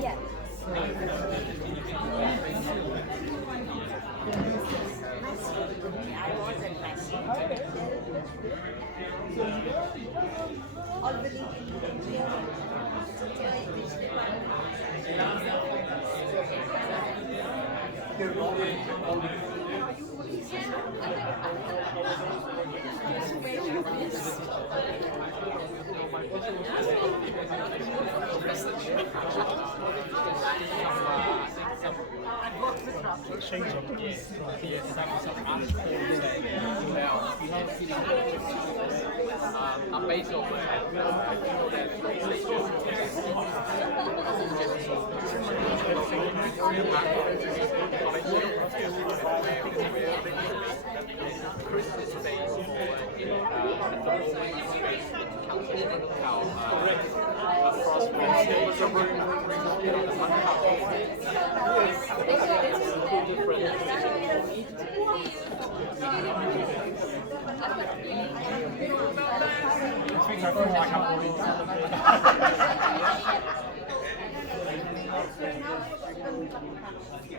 Yeah. I wasn't messy. All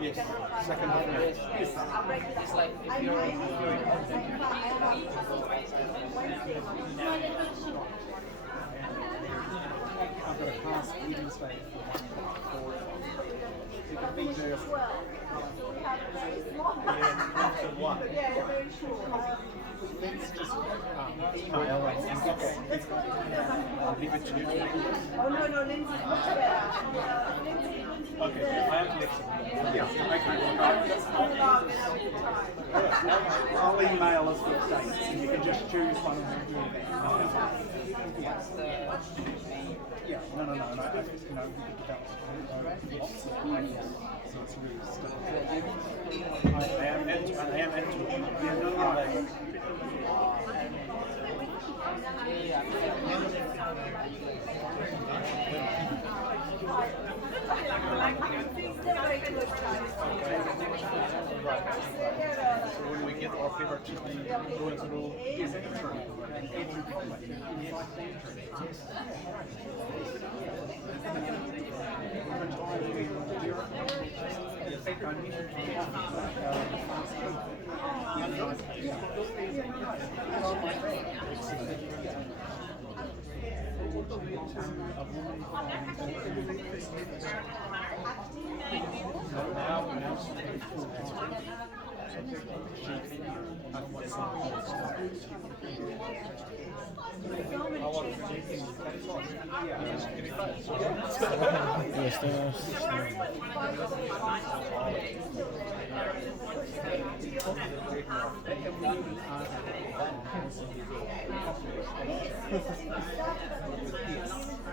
Yes, second half minute. it's like if you're I've got a class eating space for you can be there. One. Let's just email and get that. I'll leave it to you. Oh no, Lindsay's much better. Lindsay Okay, I am flexible. I'll email us with dates and you can just choose one and do that. Yeah, no. You know, lots of ideas. So it's really stuff. I am into it. Yeah, no. So when we get our paper to be going through his entry and entry format, inside the entry. Different times we do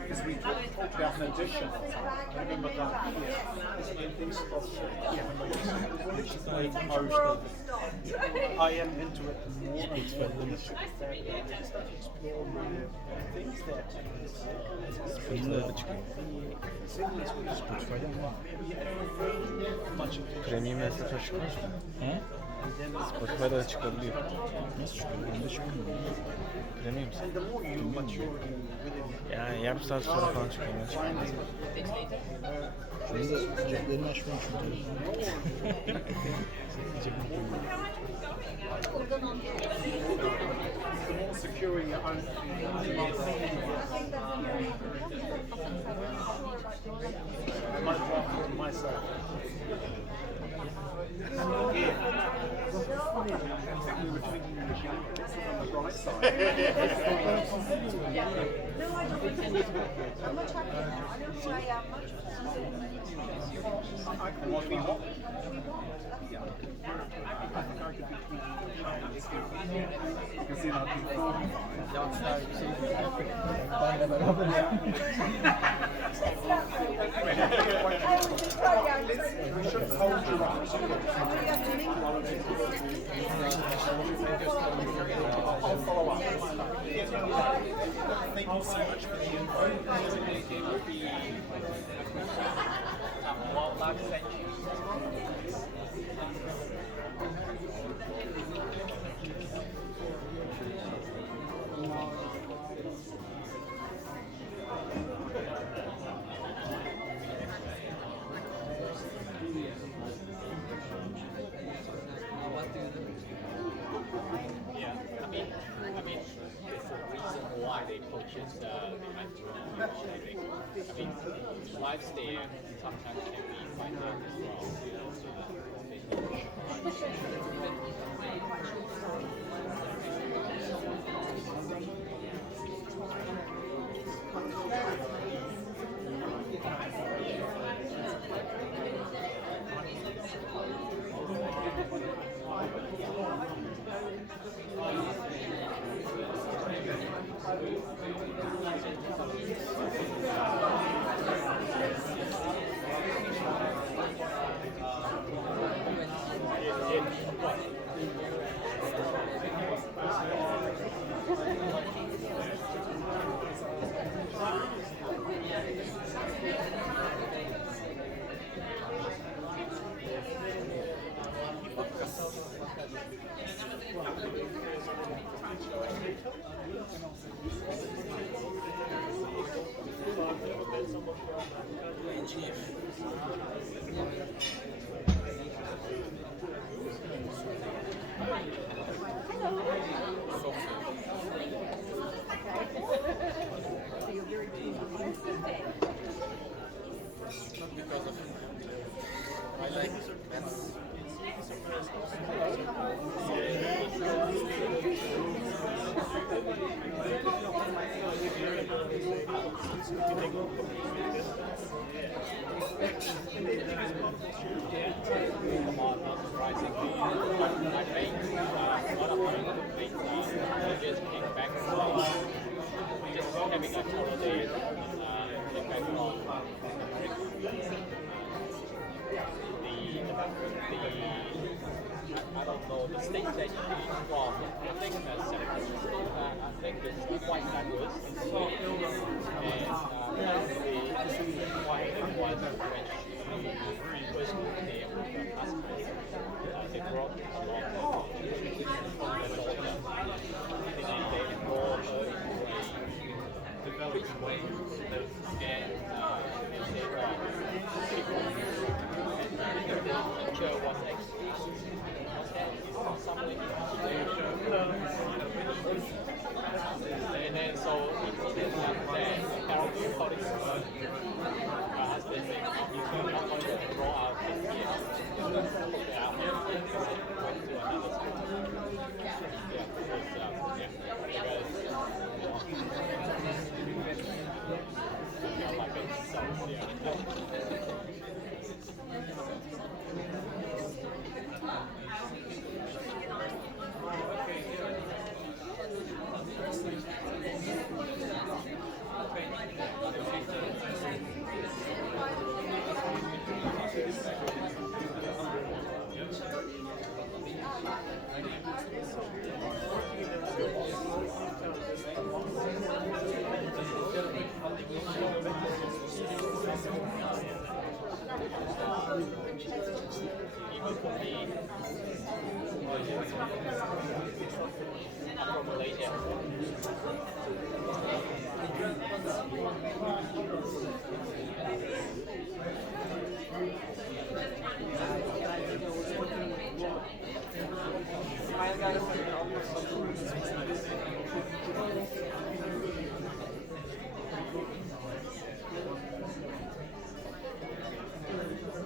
because we talked about an addition. I remember that. I am into it more and more. Things that Premium mesaj çıkmaz mı? He? Spotify'da çıkabiliyor. Nasıl çıkıyor? Bende çıkmıyor. Premium. Yani yarım saat sonra falan çıkıyor. Şunu da ceplerini açmam şunu. Securing your own myself. We were drinking in the shower. This is on the bright side. No, I don't. I'm much happier now. I know who I am much I can what we want. Yeah. I think I could be because you know I'd be 45. We should hold your arms. so much for the invite. Yeah, I mean, there's a reason why they purchase the Android. I mean, lives there sometimes can be quite hard as well. I don't know the state that you eat from. I think that's I think it's quite diverse and the quite one when she was there with her husband. They brought along from their daughter. They enrolled her into a developing way and they the teacher was and then so he did that apparently according to her husband said you're not going to enroll our kids here. Went to another school. Even for me, I'm from Malaysia.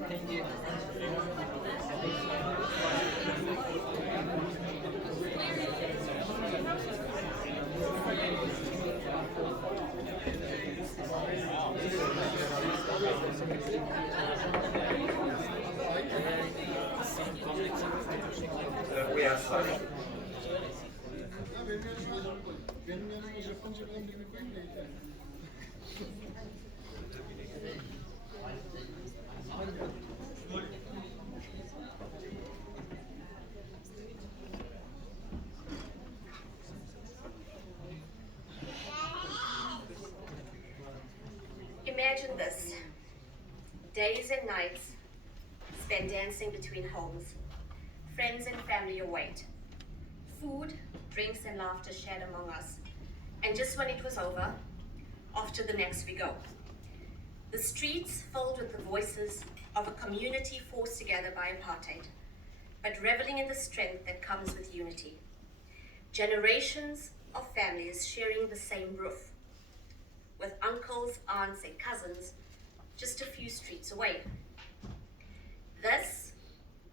Thank you. We have fun. Benim yanıma Japonca bilen birini koyayım da yeter. Days and nights spent dancing between homes. Friends and family await. Food, drinks and laughter shared among us. And just when it was over, off to the next we go. The streets filled with the voices of a community forced together by apartheid, but reveling in the strength that comes with unity. Generations of families sharing the same roof, with uncles, aunts and cousins just a few streets away. This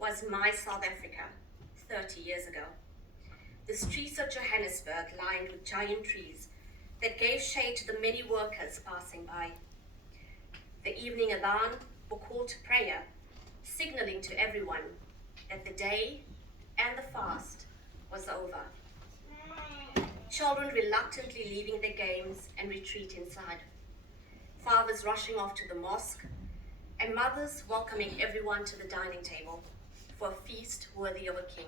was my South Africa 30 years ago. The streets of Johannesburg lined with giant trees that gave shade to the many workers passing by. The evening adhan or call to prayer, signaling to everyone that the day and the fast was over. Children reluctantly leaving their games and retreat inside. Fathers rushing off to the mosque, and mothers welcoming everyone to the dining table for a feast worthy of a king.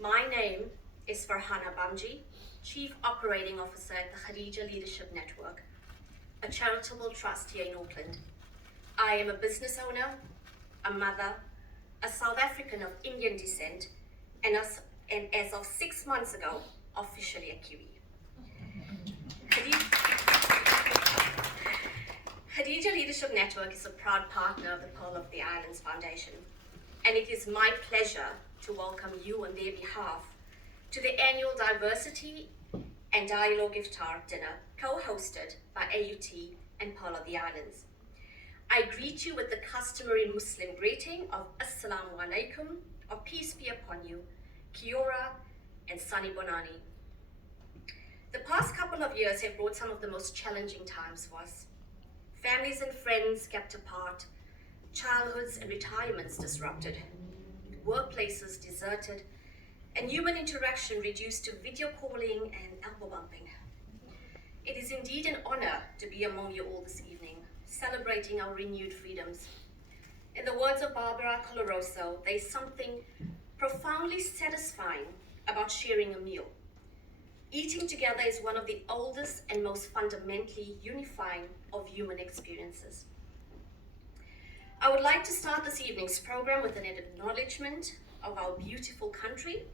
My name is Farhana Bamji, Chief Operating Officer at the Khadija Leadership Network, a charitable trust here in Auckland. I am a business owner, a mother, a South African of Indian descent, and as of 6 months ago, officially a Kiwi. Khadija Leadership Network is a proud partner of the Pearl of the Islands Foundation, and it is my pleasure to welcome you on their behalf to the annual Diversity and Dialogue Iftar dinner co-hosted by AUT and Pearl of the Islands. I greet you with the customary Muslim greeting of Assalamu Alaikum, or peace be upon you, Kia ora, and Sani Bonani. The past couple of years have brought some of the most challenging times for us. Families and friends kept apart, childhoods and retirements disrupted, workplaces deserted, and human interaction reduced to video calling and elbow bumping. It is indeed an honor to be among you all this evening, celebrating our renewed freedoms. In the words of Barbara Coloroso, there's something profoundly satisfying about sharing a meal. Eating together is one of the oldest and most fundamentally unifying of human experiences. I would like to start this evening's program with an acknowledgement of our beautiful country,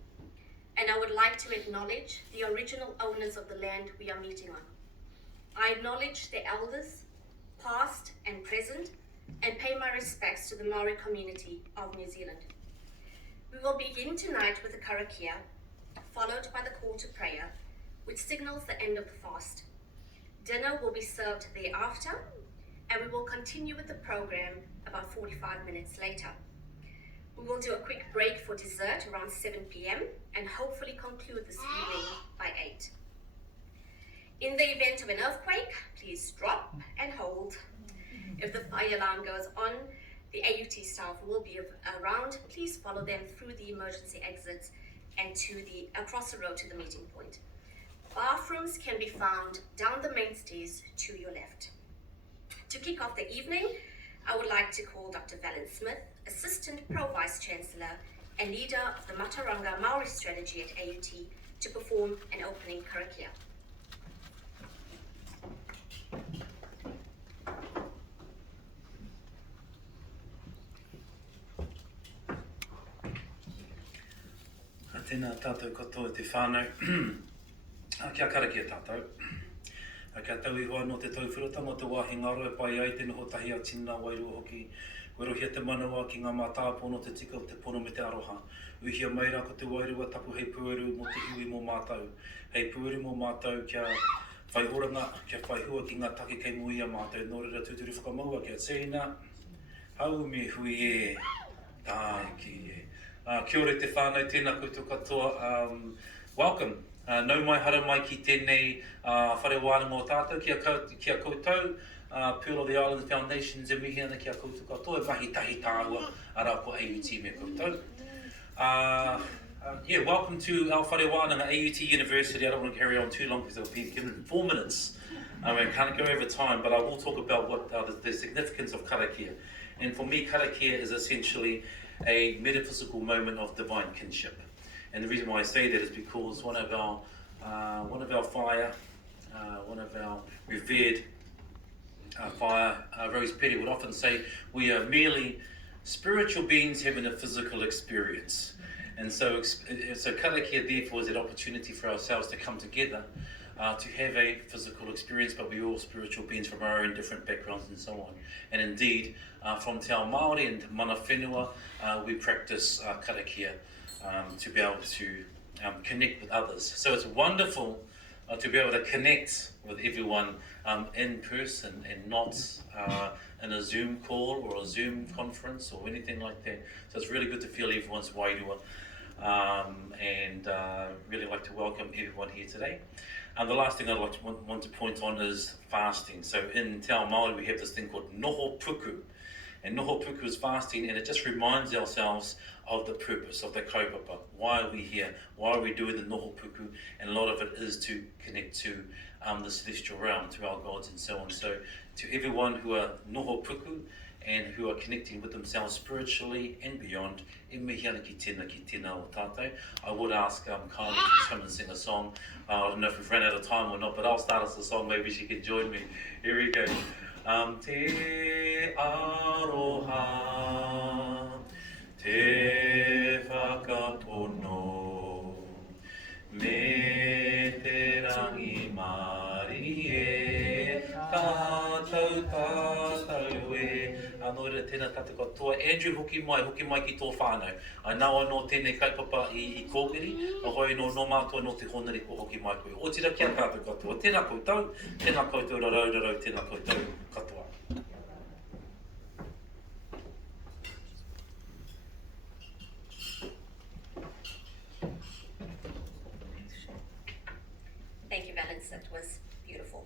and I would like to acknowledge the original owners of the land we are meeting on. I acknowledge the elders, past and present, and pay my respects to the Maori community of New Zealand. We will begin tonight with the karakia, followed by the call to prayer, which signals the end of the fast. Dinner will be served thereafter, and we will continue with the program about 45 minutes later. We will do a quick break for dessert around 7 p.m. and hopefully conclude this evening by 8. In the event of an earthquake, please drop and hold. If the fire alarm goes on, the AUT staff will be around. Please follow them through the emergency exits and across the road to the meeting point. Bathrooms can be found down the main stairs to your left. To kick off the evening, I would like to call Dr. Valen Smith, Assistant Pro-Vice Chancellor and leader of the Mataranga Maori strategy at AUT, to perform an opening karakia. Tēnā tātou katoa te whānau. Kia karakia tātou. Kia tau ihoa no te tauwhirotanga o te wāhi ngaro e pai ai tēnā hotahi a tina wairua hoki. Werohia te manawa ki ngā mātāpo no te tika o te pono me te aroha. Uhia maira ko te wairua tapu hei pueru mo te iwi mō mātou. Hei pueru mō mātou kia whai oranga, kia whai hua ki ngā take kei muia mātou. Nō reira tūturu whakamaua kia tēnā. Hau me hui e, tāi ki e. Kia ora te whānau, tēnā koutou katoa. Welcome. Nau mai hara mai ki tēnei whare wānanga o tātou, kia koutou. Pearl of the Islands Foundation, e mihi ana kia koutou katoa, e mahi tahi tāua ara po AUT me koutou. Welcome to our whare wānanga AUT University. I don't want to carry on too long because I've been given 4 minutes. I can't go over time, but I will talk about what the significance of karakia. And for me, karakia is essentially a metaphysical moment of divine kinship. And the reason why I say that is because one of our revered via Rose Petty would often say, we are merely spiritual beings having a physical experience. And so karakia therefore is an opportunity for ourselves to come together to have a physical experience, but we're all spiritual beings from our own different backgrounds and so on. And indeed, from Te Ao Māori and Mana Whenua, we practice karakia to be able to connect with others. So it's wonderful to be able to connect with everyone in person and not in a Zoom call or a Zoom conference or anything like that. So it's really good to feel everyone's wairua, and really like to welcome everyone here today. The last thing I'd like to want to point on is fasting. So in Te Ao Māori we have this thing called noho puku. And noho puku is fasting, and it just reminds ourselves of the purpose of the kaupapa. Why are we here? Why are we doing the noho puku? And a lot of it is to connect to the celestial realm, to our gods and so on. So to everyone who are noho puku and who are connecting with themselves spiritually and beyond, e mihi ana ki tēnā o tātou. I would ask Kylie to come and sing a song. I don't know if we've run out of time or not, but I'll start us a song, maybe she can join me. Here we go. Te aroha, te whakapono, me te rangi mari e, tātou e. Anō reira tēnā tātou katoa. Andrew, hoki mai ki tō whānau. I know anō tēnei kaupapa i kōkiri, a hoi no mātua no te honeri ko hoki mai koe. O tira kia tātou katoa. Tēnā koutou, rarau, tēnā koutou katoa. Thank you, Valence. That was beautiful.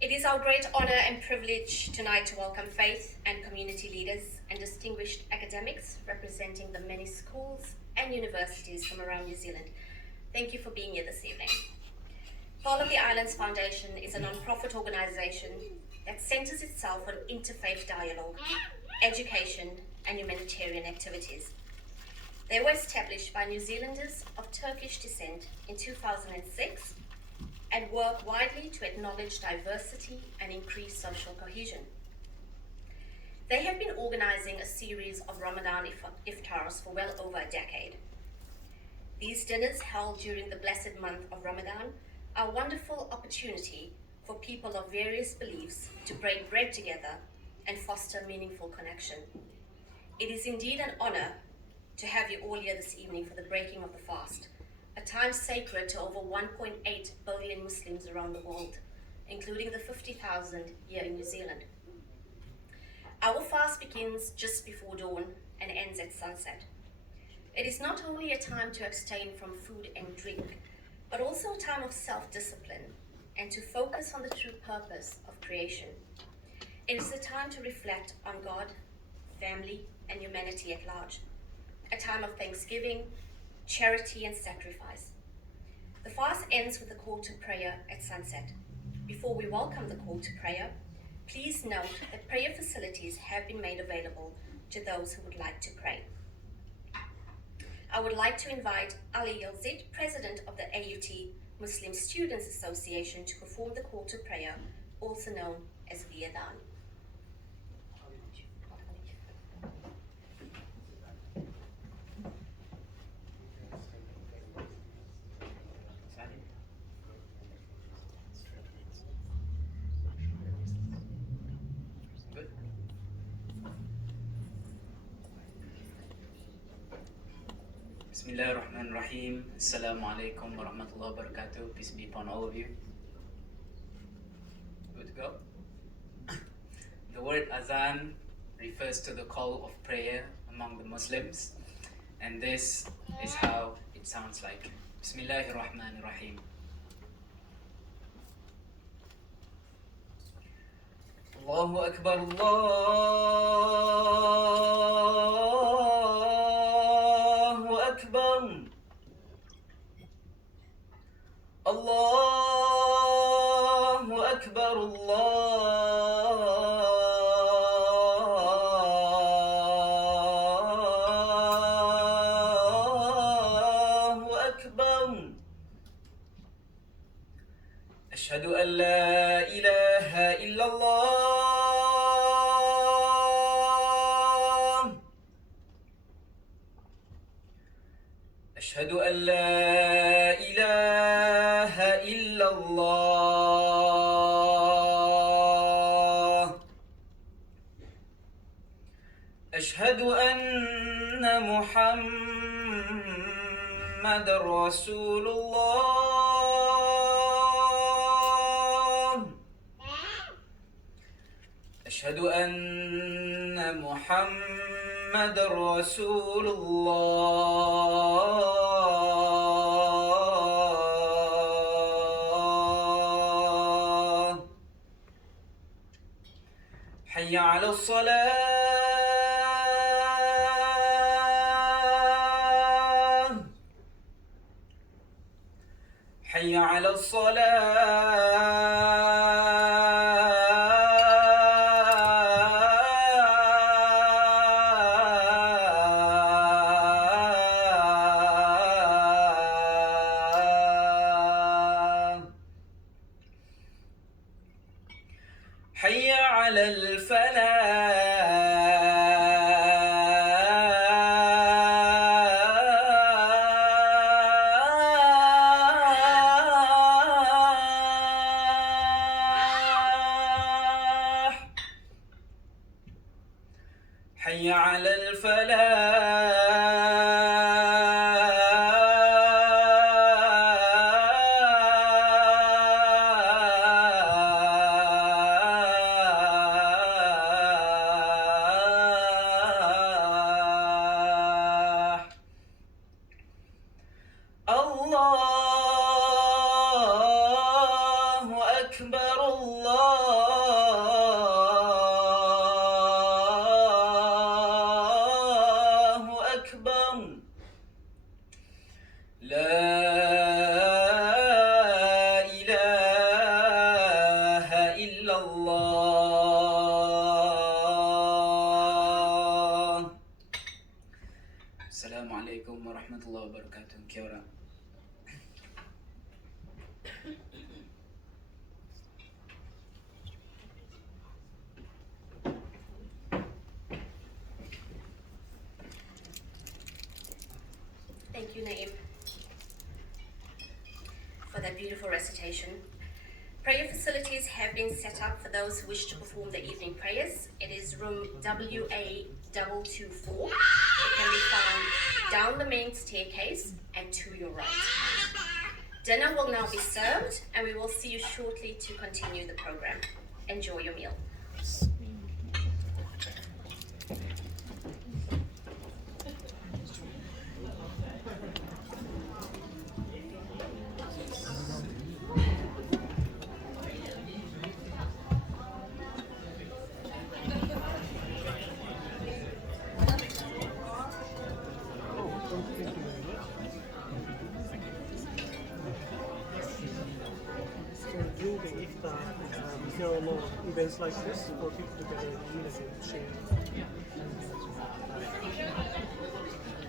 It is our great honour and privilege tonight to welcome faith and community leaders and distinguished academics representing the many schools and universities from around New Zealand. Thank you for being here this evening. Pearl of the Islands Foundation is a non-profit organisation that centres itself on interfaith dialogue, education and humanitarian activities. They were established by New Zealanders of Turkish descent in 2006 and work widely to acknowledge diversity and increase social cohesion. They have been organising a series of Ramadan Iftars for well over a decade. These dinners held during the blessed month of Ramadan are a wonderful opportunity for people of various beliefs to break bread together and foster meaningful connection. It is indeed an honour to have you all here this evening for the breaking of the fast, a time sacred to over 1.8 billion Muslims around the world, including the 50,000 here in New Zealand. Our fast begins just before dawn and ends at sunset. It is not only a time to abstain from food and drink, but also a time of self-discipline and to focus on the true purpose of creation. It is a time to reflect on God, family, and humanity at large, a time of thanksgiving, charity and sacrifice. The fast ends with a call to prayer at sunset. Before we welcome the call to prayer, please note that prayer facilities have been made available to those who would like to pray. I would like to invite Ali Yilzid, President of the AUT Muslim Students Association, to perform the call to prayer, also known as the Adhan. Bismillahirrahmanirrahim. Assalamu alaikum wa rahmatullahi wa barakatuh. Peace be upon all of you. Good to go? The word azan refers to the call of prayer among the Muslims, and this is how it sounds like. Bismillahirrahmanirrahim. Allahu Akbar, Allahu Akbar. Allahu Akbar, Allahu Akbar. أشهد أن لا إله إلا الله. أشهد أن لا إله إلا الله. أشهد أن محمد رسول الله. أشهد أن محمد رسول الله. حي على الصلاة. حي على الصلاة. حي على الفلاح. حي على الفلاح. الله أكبر. الله أكبر. لا إله إلا الله. السلام عليكم ورحمة الله وبركاته. Kia ora. Thank you, Naeem, for that beautiful recitation. Prayer facilities have been set up for those who wish to perform the evening prayers. It is room WA224. It can be found down the main staircase and to your right. Dinner will now be served, and we will see you shortly to continue the program. Enjoy your meal. During the Iftar, there are a lot of events like this for people to gather in unity and share.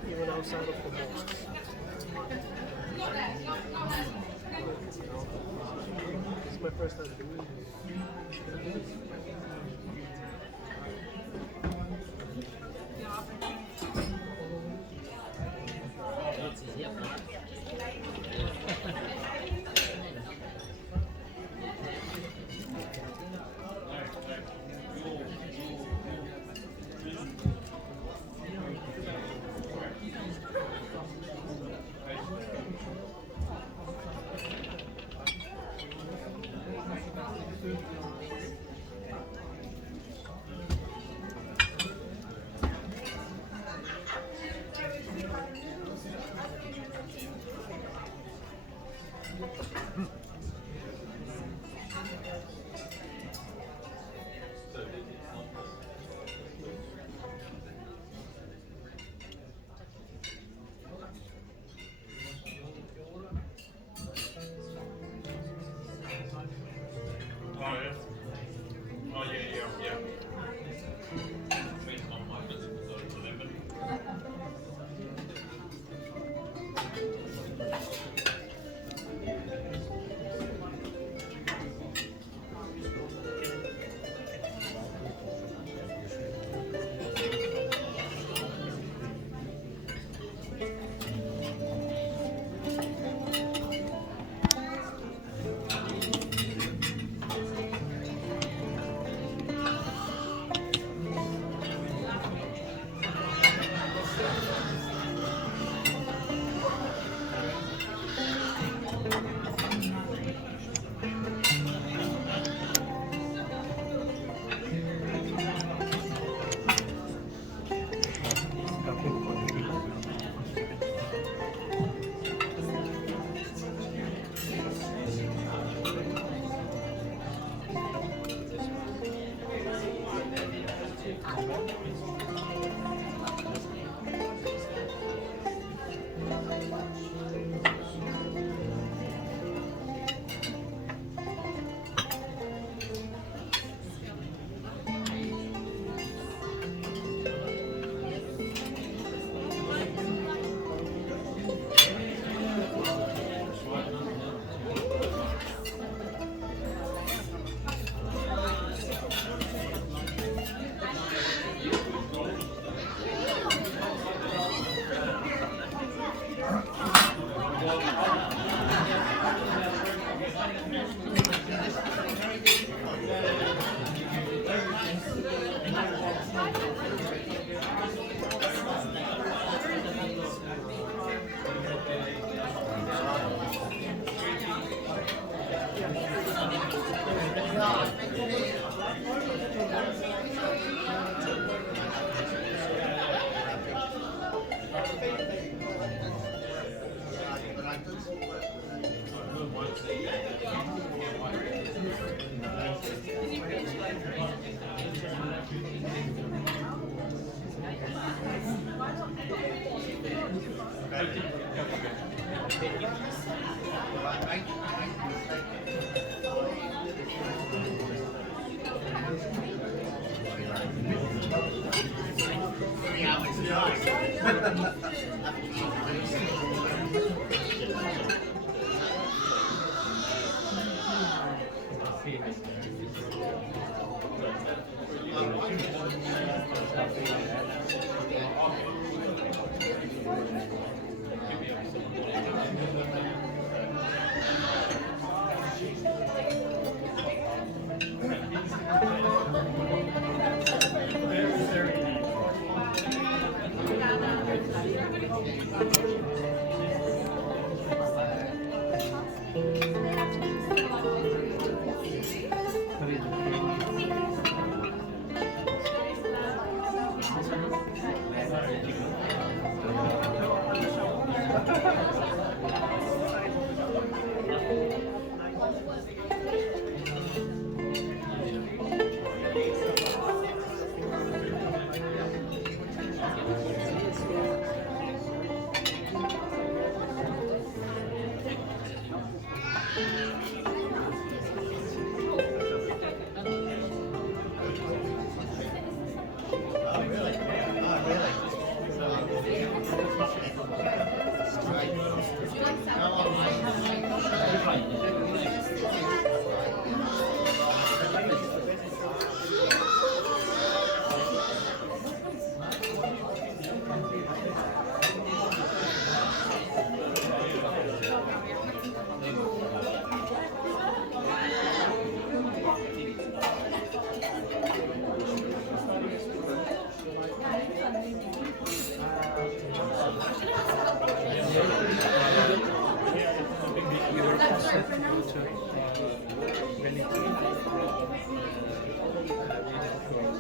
Even outside of the mosques. It's my first time doing it.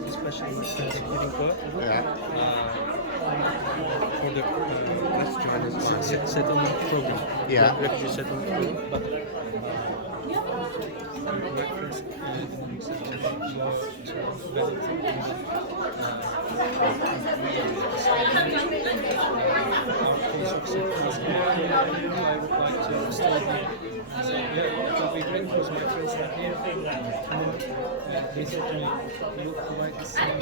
Especially with Thanksgiving for the West China settlement program, refugee settlement program, but breakfast I would like to stay here. It will be great because my friends are here. They certainly will provide the same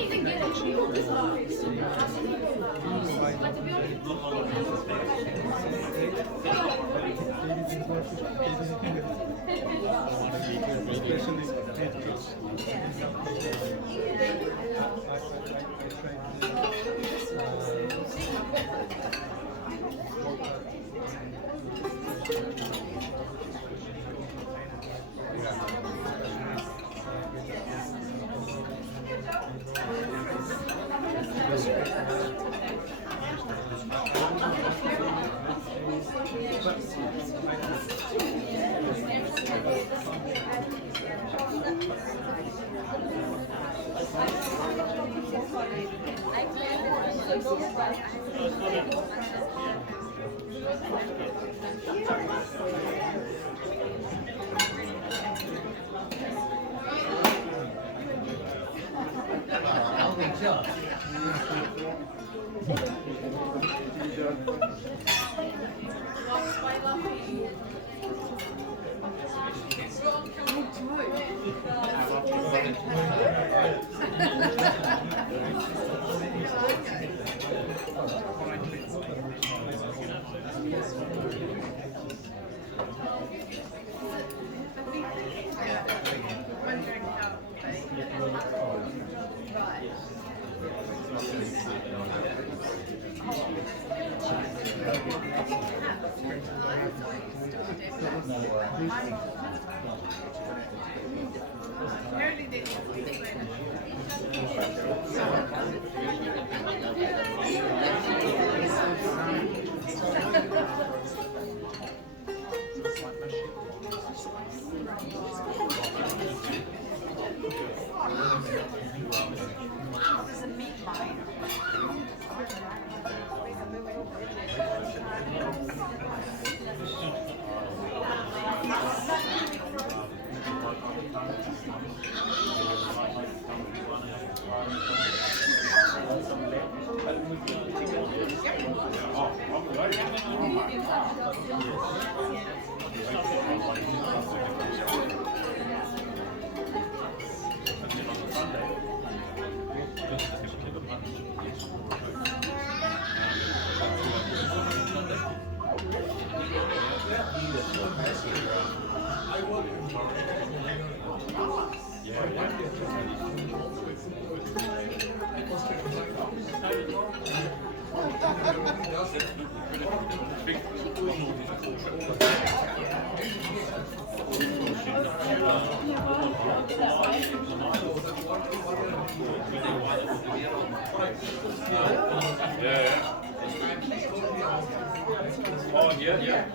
Oh, yeah.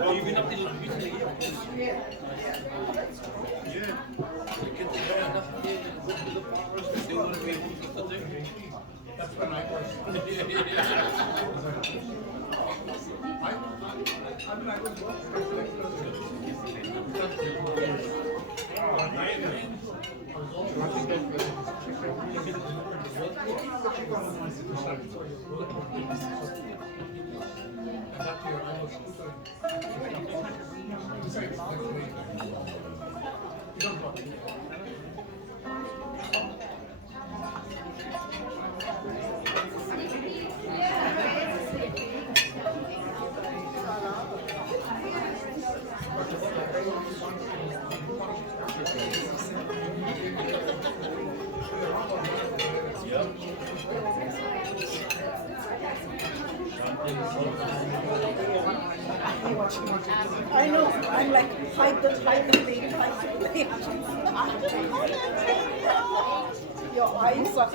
Oh, you've been up to recently? Yeah. The kids are going up here and go to the farmers and they want to be able to do. That's when I was. I know, I'm like, hide the baby, hide the baby. Your eyes are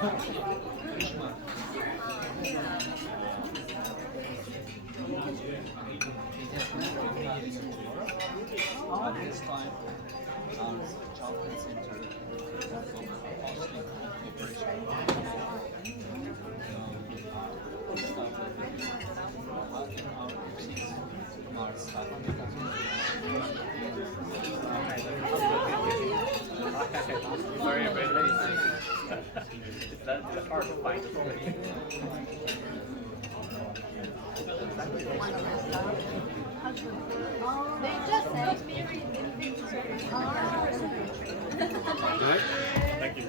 At this time, our childcare center hosting operation. Our staff Sorry, very late. That's hard to find. They just got married in Alright, thank you.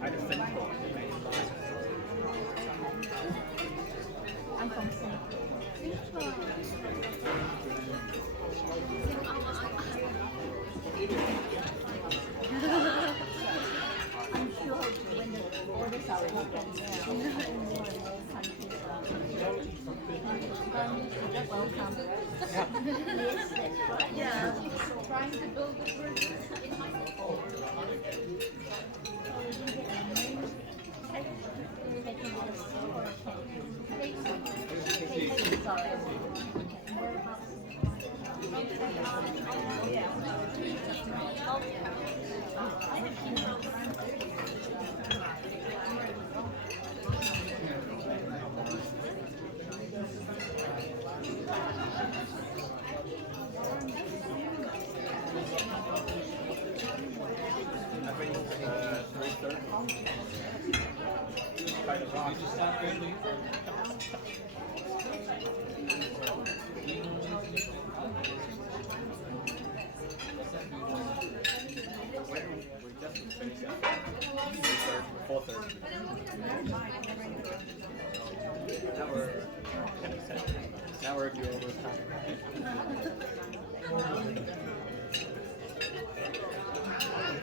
I just think I'm from I'm sure when the borders are open, more and more countries welcome. Yes, that's right. Yeah. Trying to build the bridge in my Now we're doing over time.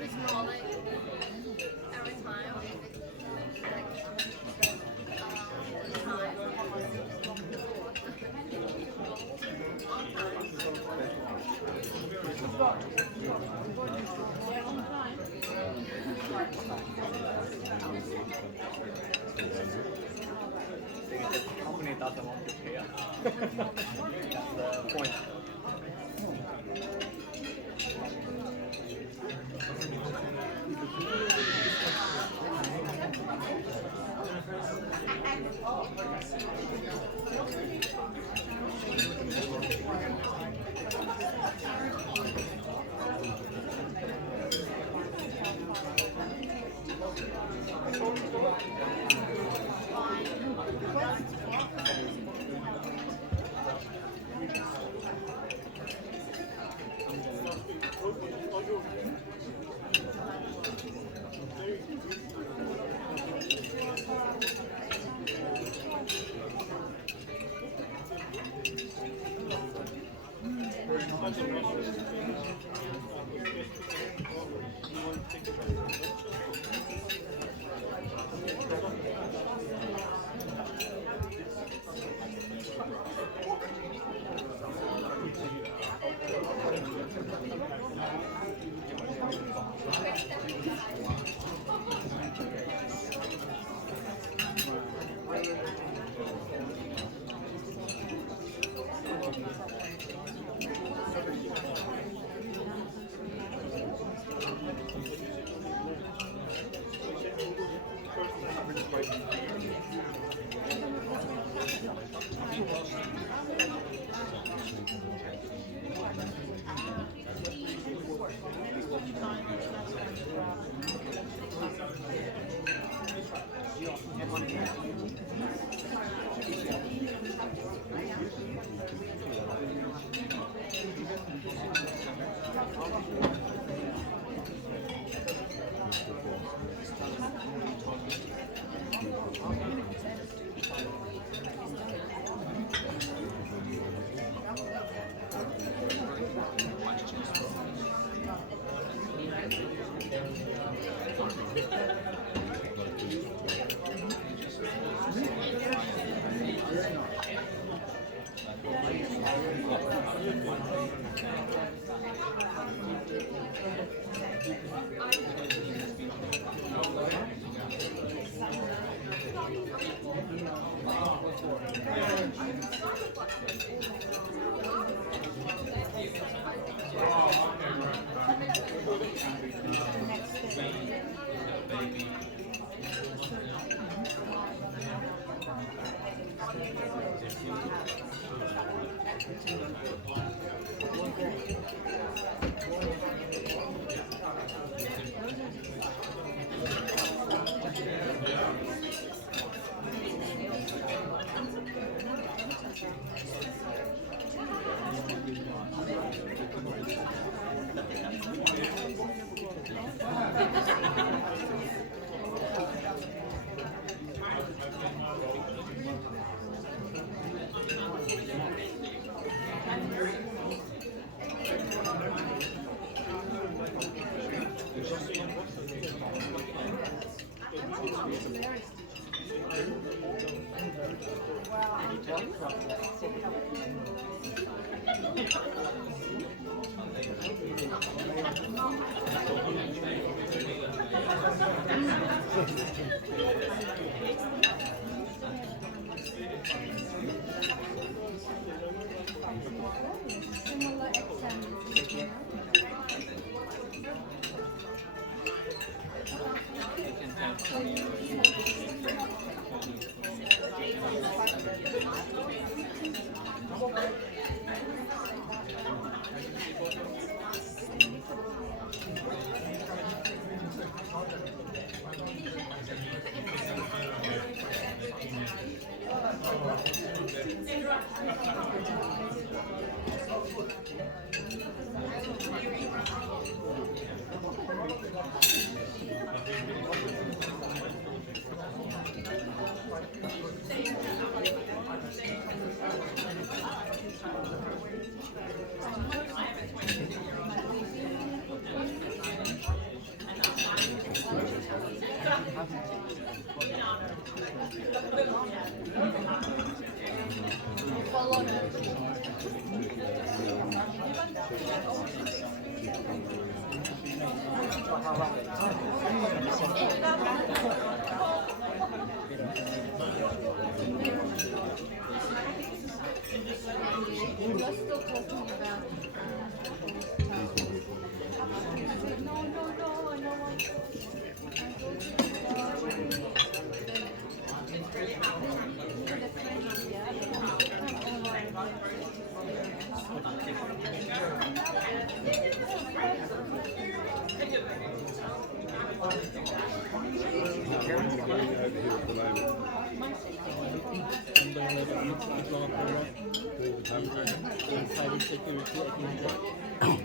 It's more like every time. The company doesn't want to pay us. That's the point. Similar accent, you know? We were still talking about no, I don't want Inside security, I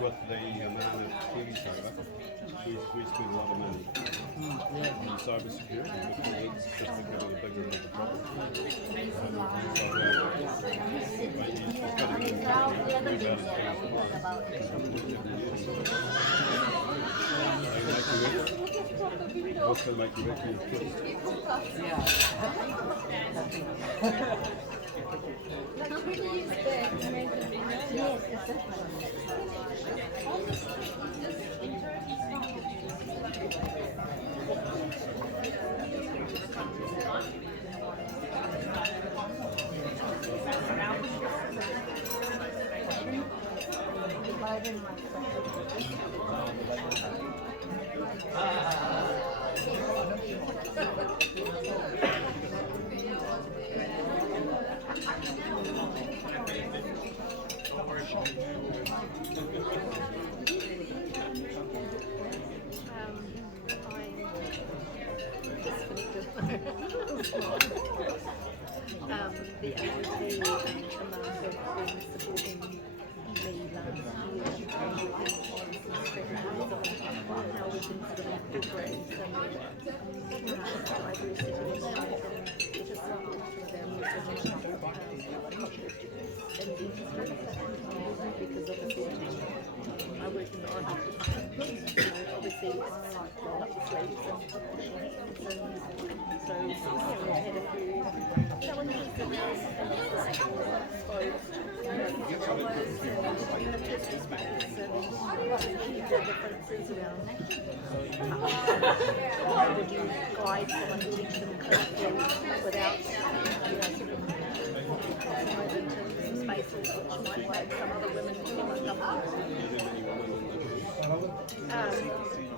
With the amount of TV show, we spend a lot of money on cyber security, which is just because of the bigger and bigger problem. What's going to make you rich? Yes, exactly. the AOT amount of them supporting me last year and working on some strategies on how we can sort of incorporate some diversity and better support for them within the industry. Because obviously I work in the art department, so obviously it's roll up the sleeves and push your hands, and so yeah, we've had a few challenges around things like exposed colours and personal space and the differences around how would you guide someone to teach them clinically without sort of compromise in terms of spaces which might make some other women feel uncomfortable.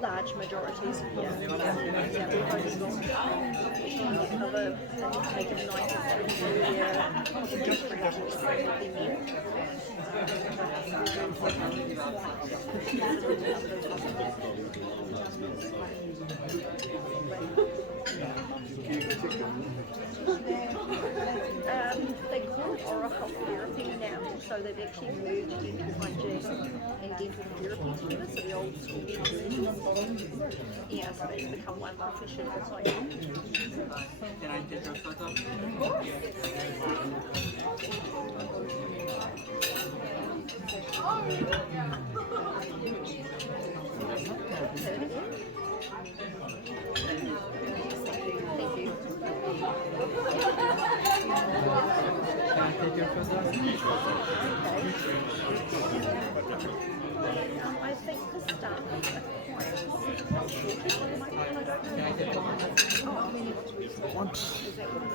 Large majorities, yeah. We focus on cover and taken 90% of the different would be men. They call it oral health therapy now, so they've actually merged dental hygiene and dental therapy together, so the old school yeah, so it's become one profession. It's like Can I take a photo? Thank you. Can I take your photo? I think the staff are quite shortish at the moment, and I don't know why. Oh, I mean, it's reasonable. Is that what it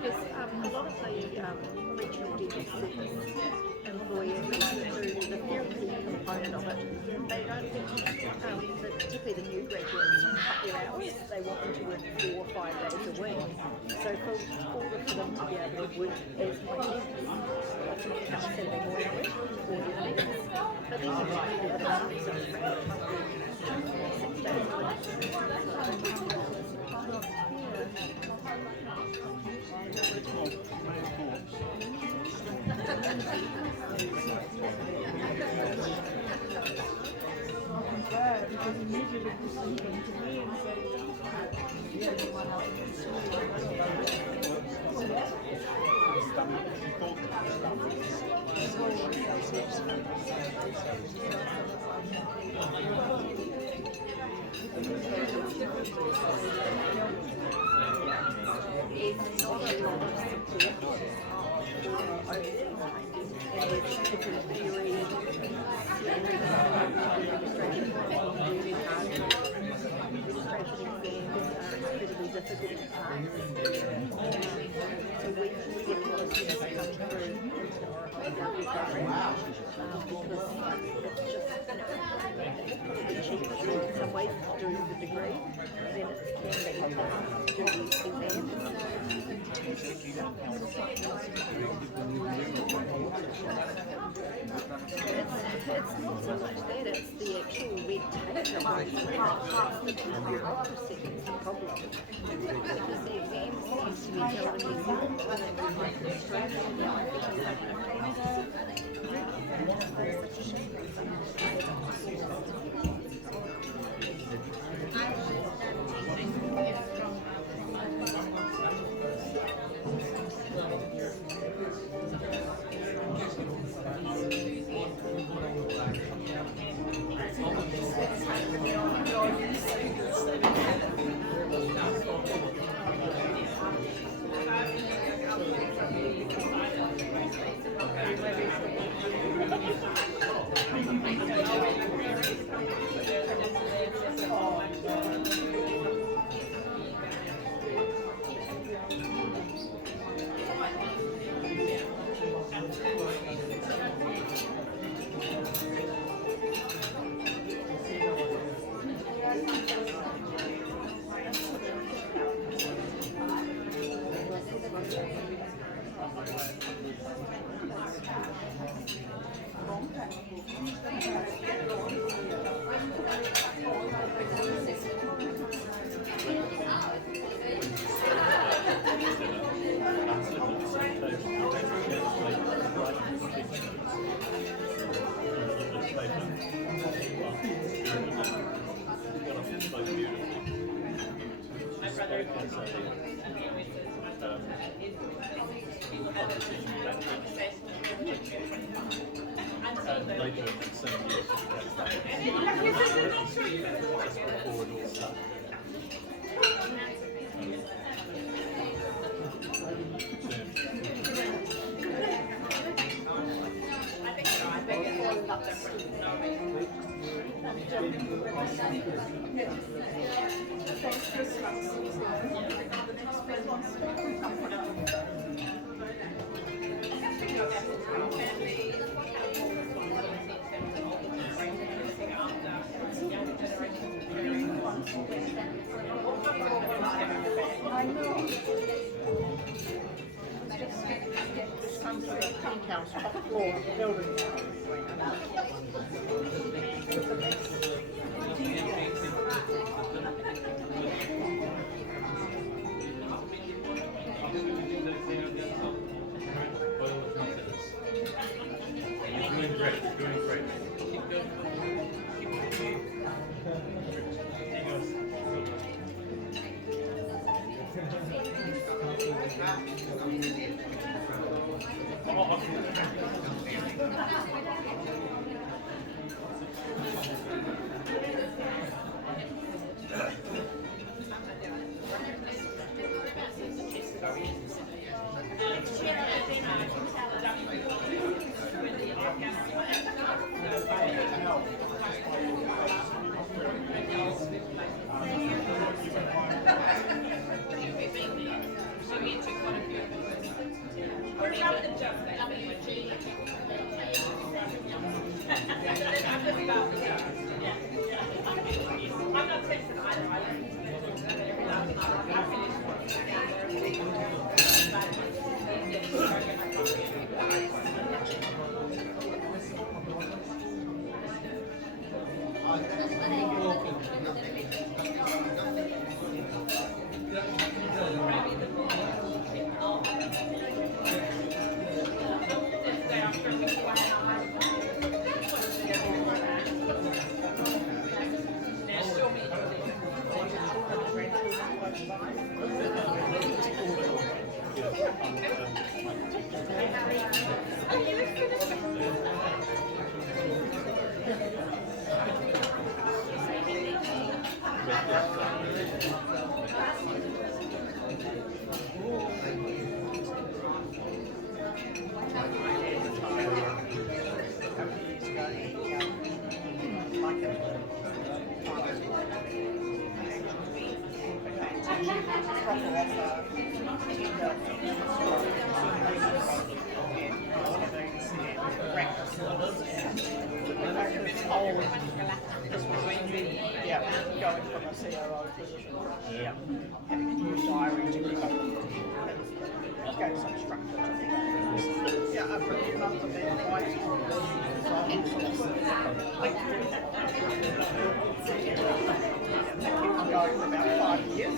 Because a lot of the regional dental employees through the therapy component of it, they don't think, particularly the new graduates, cut their hours. They want them to work 4 or 5 days a week. So for them to be able to work as my dentists, I can pick up Saturday morning work or evenings. But then you have to do the hours of 6 days a week. Because immediately this came to me and said, yeah, you want It's not a lot of support and it's very registration really hard. Registration exams are incredibly difficult at times. So we get policies that come through into our therapy program because it's just probably cheaper in some ways to do the degree than it can be to do the exams. It's not so much that, it's the actual red tape that goes with it. It's the bureaucracy that's the problem. Because the exams used to be held in New Zealand and then we went to Australia now because they have such a shame. as a publishing graduate. And later in the same year, she became that. Just before it all started. I know. This comes to the pink house, top floor of the building. You're doing great, you're doing great. Yeah, going from a COO position. Yeah. Having a new diary to keep up with. Gave some structure to it. Yeah, I've written up the bed quite going for about 5 years.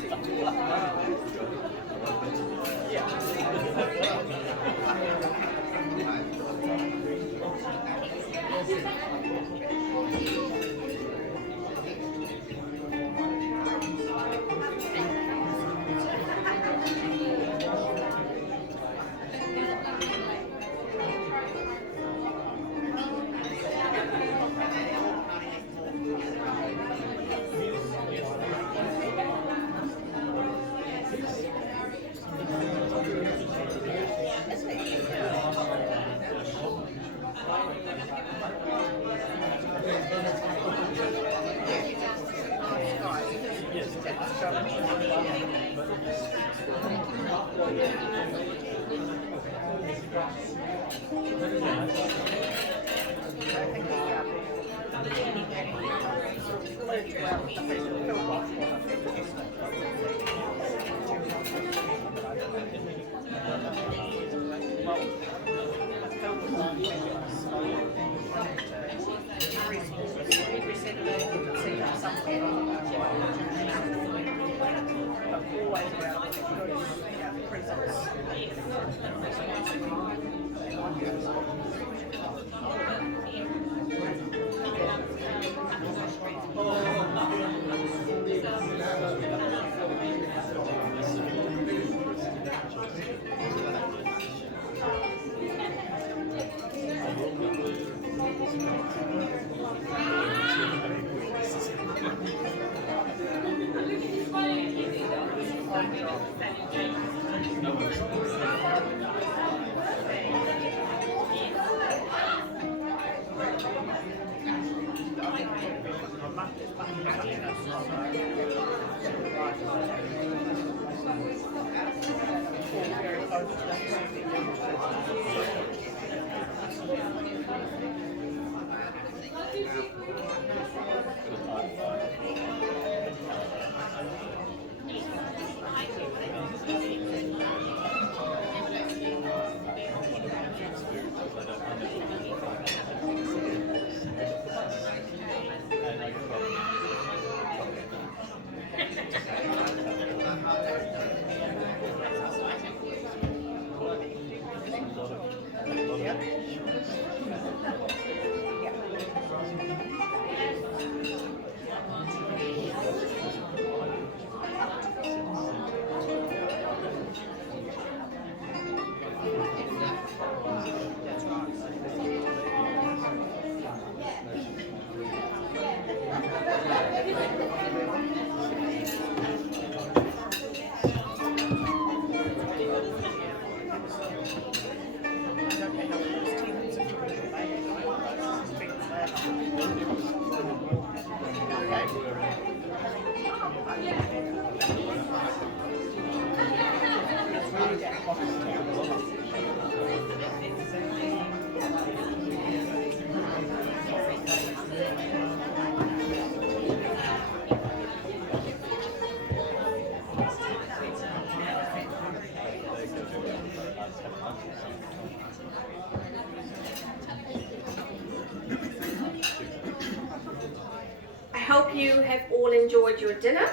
I hope you have all enjoyed your dinner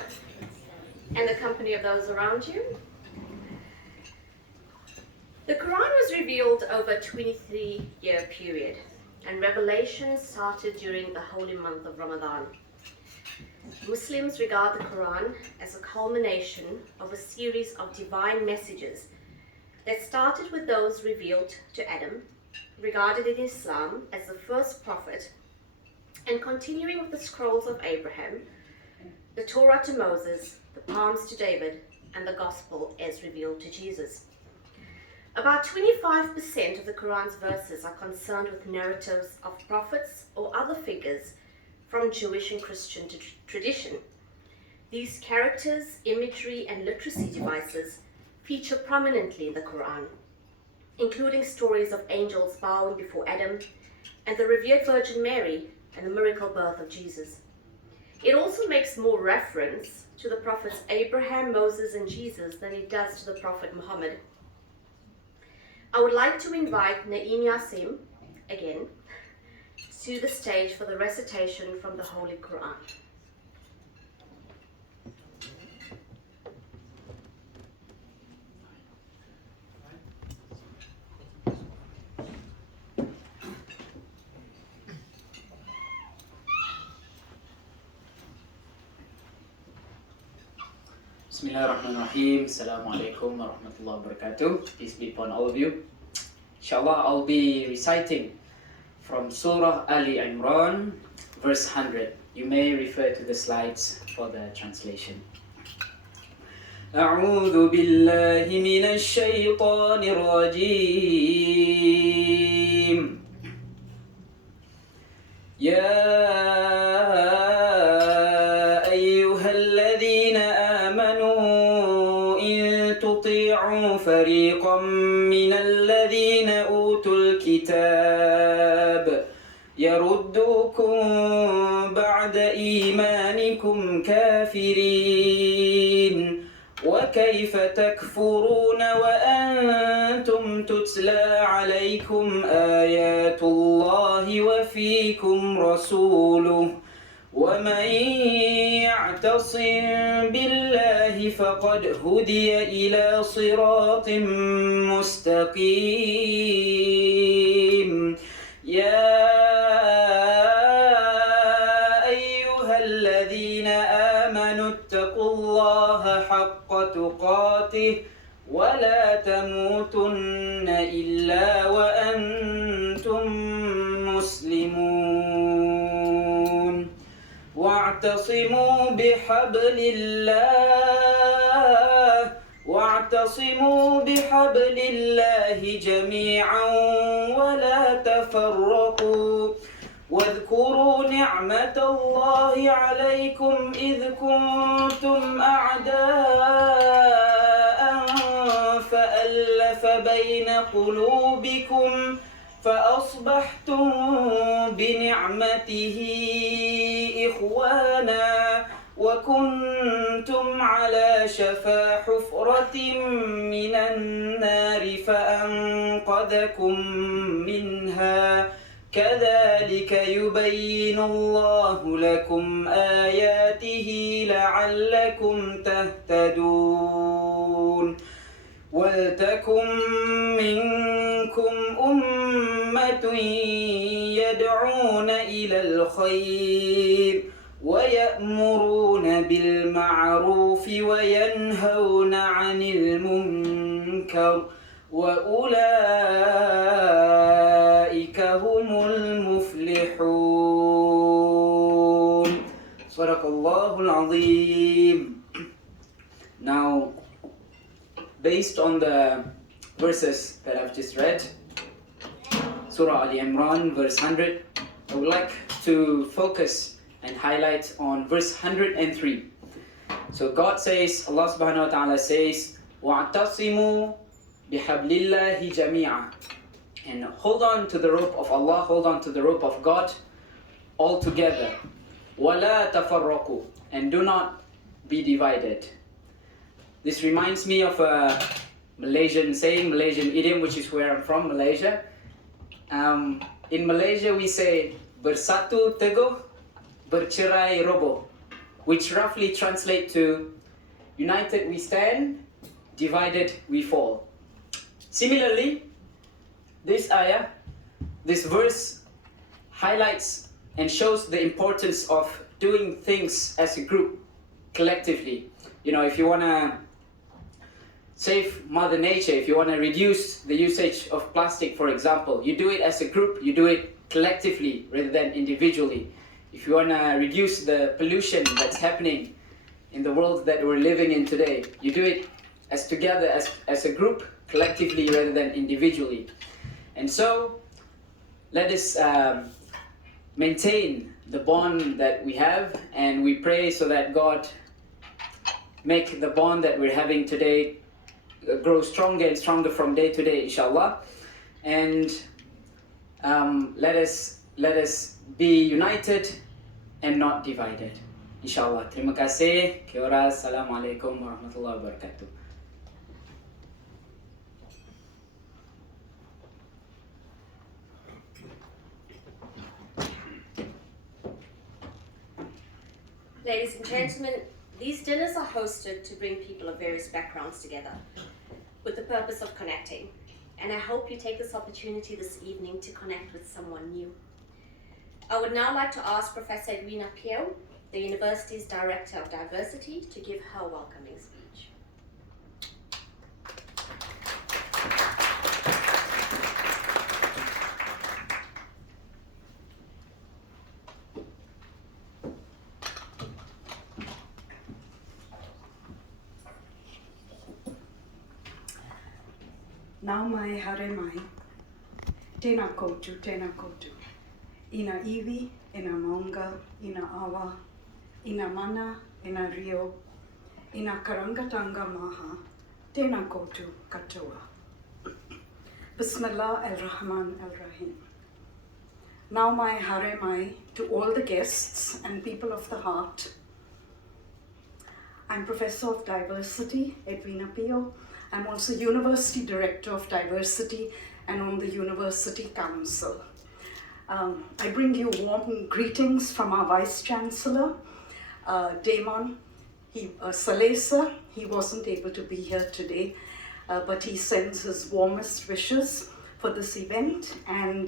and the company of those around you. The Quran was revealed over a 23-year period, and revelation started during the holy month of Ramadan. Muslims regard the Quran as a culmination of a series of divine messages that started with those revealed to Adam, regarded in Islam as the first prophet, and continuing with the scrolls of Abraham, the Torah to Moses, the Psalms to David, and the Gospel as revealed to Jesus. About 25% of the Quran's verses are concerned with narratives of prophets or other figures from Jewish and Christian tradition. These characters, imagery, and literacy devices feature prominently in the Quran, including stories of angels bowing before Adam and the revered Virgin Mary and the miracle birth of Jesus. It also makes more reference to the prophets Abraham, Moses, and Jesus than it does to the prophet Muhammad. I would like to invite Naeem Yassim, again, to the stage for the recitation from the Holy Quran. Bismillahirrahmanirrahim. Assalamualaikum warahmatullahi wabarakatuh. Peace be upon all of you. Inshallah, I'll be reciting from Surah Ali Imran, verse 100. You may refer to the slides for the translation. أعوذ بالله من الشيطان الرجيم. فريقا من الذين أوتوا الكتاب يردوكم بعد إيمانكم كافرين وكيف تكفرون وأنتم تتلى عليكم آيات الله وفيكم رسوله ومن يعتصم بالله فقد هدي إلى صراط مستقيم يا أيها الذين آمنوا اتقوا الله حق تقاته ولا تموتن إلا وأنتم مسلمون واعتصموا بحبل الله جميعا ولا تفرقوا واذكروا نعمة الله عليكم إذ كنتم أعداء فألف بين قلوبكم فأصبحتم بنعمته إخوانا وكنتم على شفا حفرة من النار فأنقذكم منها كذلك يبين الله لكم آياته لعلكم تهتدون ولتكن منكم أمة يدعون إلى الخير ويأمرون بالمعروف وينهون عن المنكر وأولئك هم المفلحون صدق الله العظيم. Now, based on the verses that I've just read, Surah Al-Imran, verse 100, I would like to focus and highlight on verse 103. So God says, Allah subhanahu wa ta'ala says, وَاعْتَصِمُوا بِحَبْلِ اللَّهِ جَمِيعًا, and hold on to the rope of Allah, hold on to the rope of God all together. وَلَا تَفَرَّقُوا, and do not be divided. This reminds me of a Malaysian saying, Malaysian idiom, which is where I'm from, Malaysia. In Malaysia we say, bersatu teguh, bercerai roboh, which roughly translate to, united we stand, divided we fall. Similarly, this ayah, this verse highlights and shows the importance of doing things as a group, collectively. You know, if you want to save Mother Nature, if you want to reduce the usage of plastic, for example, you do it as a group, you do it collectively rather than individually. If you want to reduce the pollution that's happening in the world that we're living in today, you do it as together, as a group, collectively rather than individually. And so, let us maintain the bond that we have, and we pray so that God make the bond that we're having today grow stronger and stronger from day to day, inshallah. And let us be united and not divided, inshallah. Terima kasih. Kia ora. Assalamualaikum warahmatullahi wabarakatuh. Ladies and gentlemen, these dinners are hosted to bring people of various backgrounds together with the purpose of connecting. And I hope you take this opportunity this evening to connect with someone new. I would now like to ask Professor Edwina Pio, the university's Director of Diversity, to give her welcoming speech. Nau mai hare mai, tēnā koutu, tēnā koutu. Ina iwi, ina maunga, ina awa, ina mana, ina rio, ina karangatanga maha, tēnā koutu katoa. Bismillah ar-Rahman ar-Rahim. Nau mai hare mai to all the guests and people of the heart. I'm Professor of Diversity, Edwina Pio. I'm also University Director of Diversity and on the University Council. I bring you warm greetings from our Vice Chancellor, Damon Salesa. He wasn't able to be here today, but he sends his warmest wishes for this event. And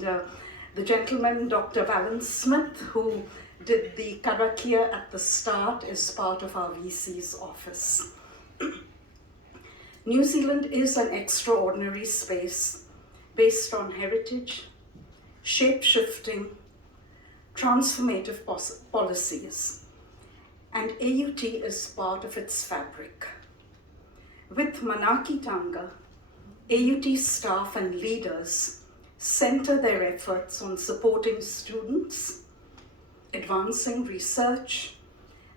the gentleman, Dr. Valence Smith, who did the karakia at the start, is part of our VC's office. New Zealand is an extraordinary space based on heritage, shape-shifting, transformative policies. and AUT is part of its fabric. With Manaki Tanga, AUT staff and leaders center their efforts on supporting students, advancing research,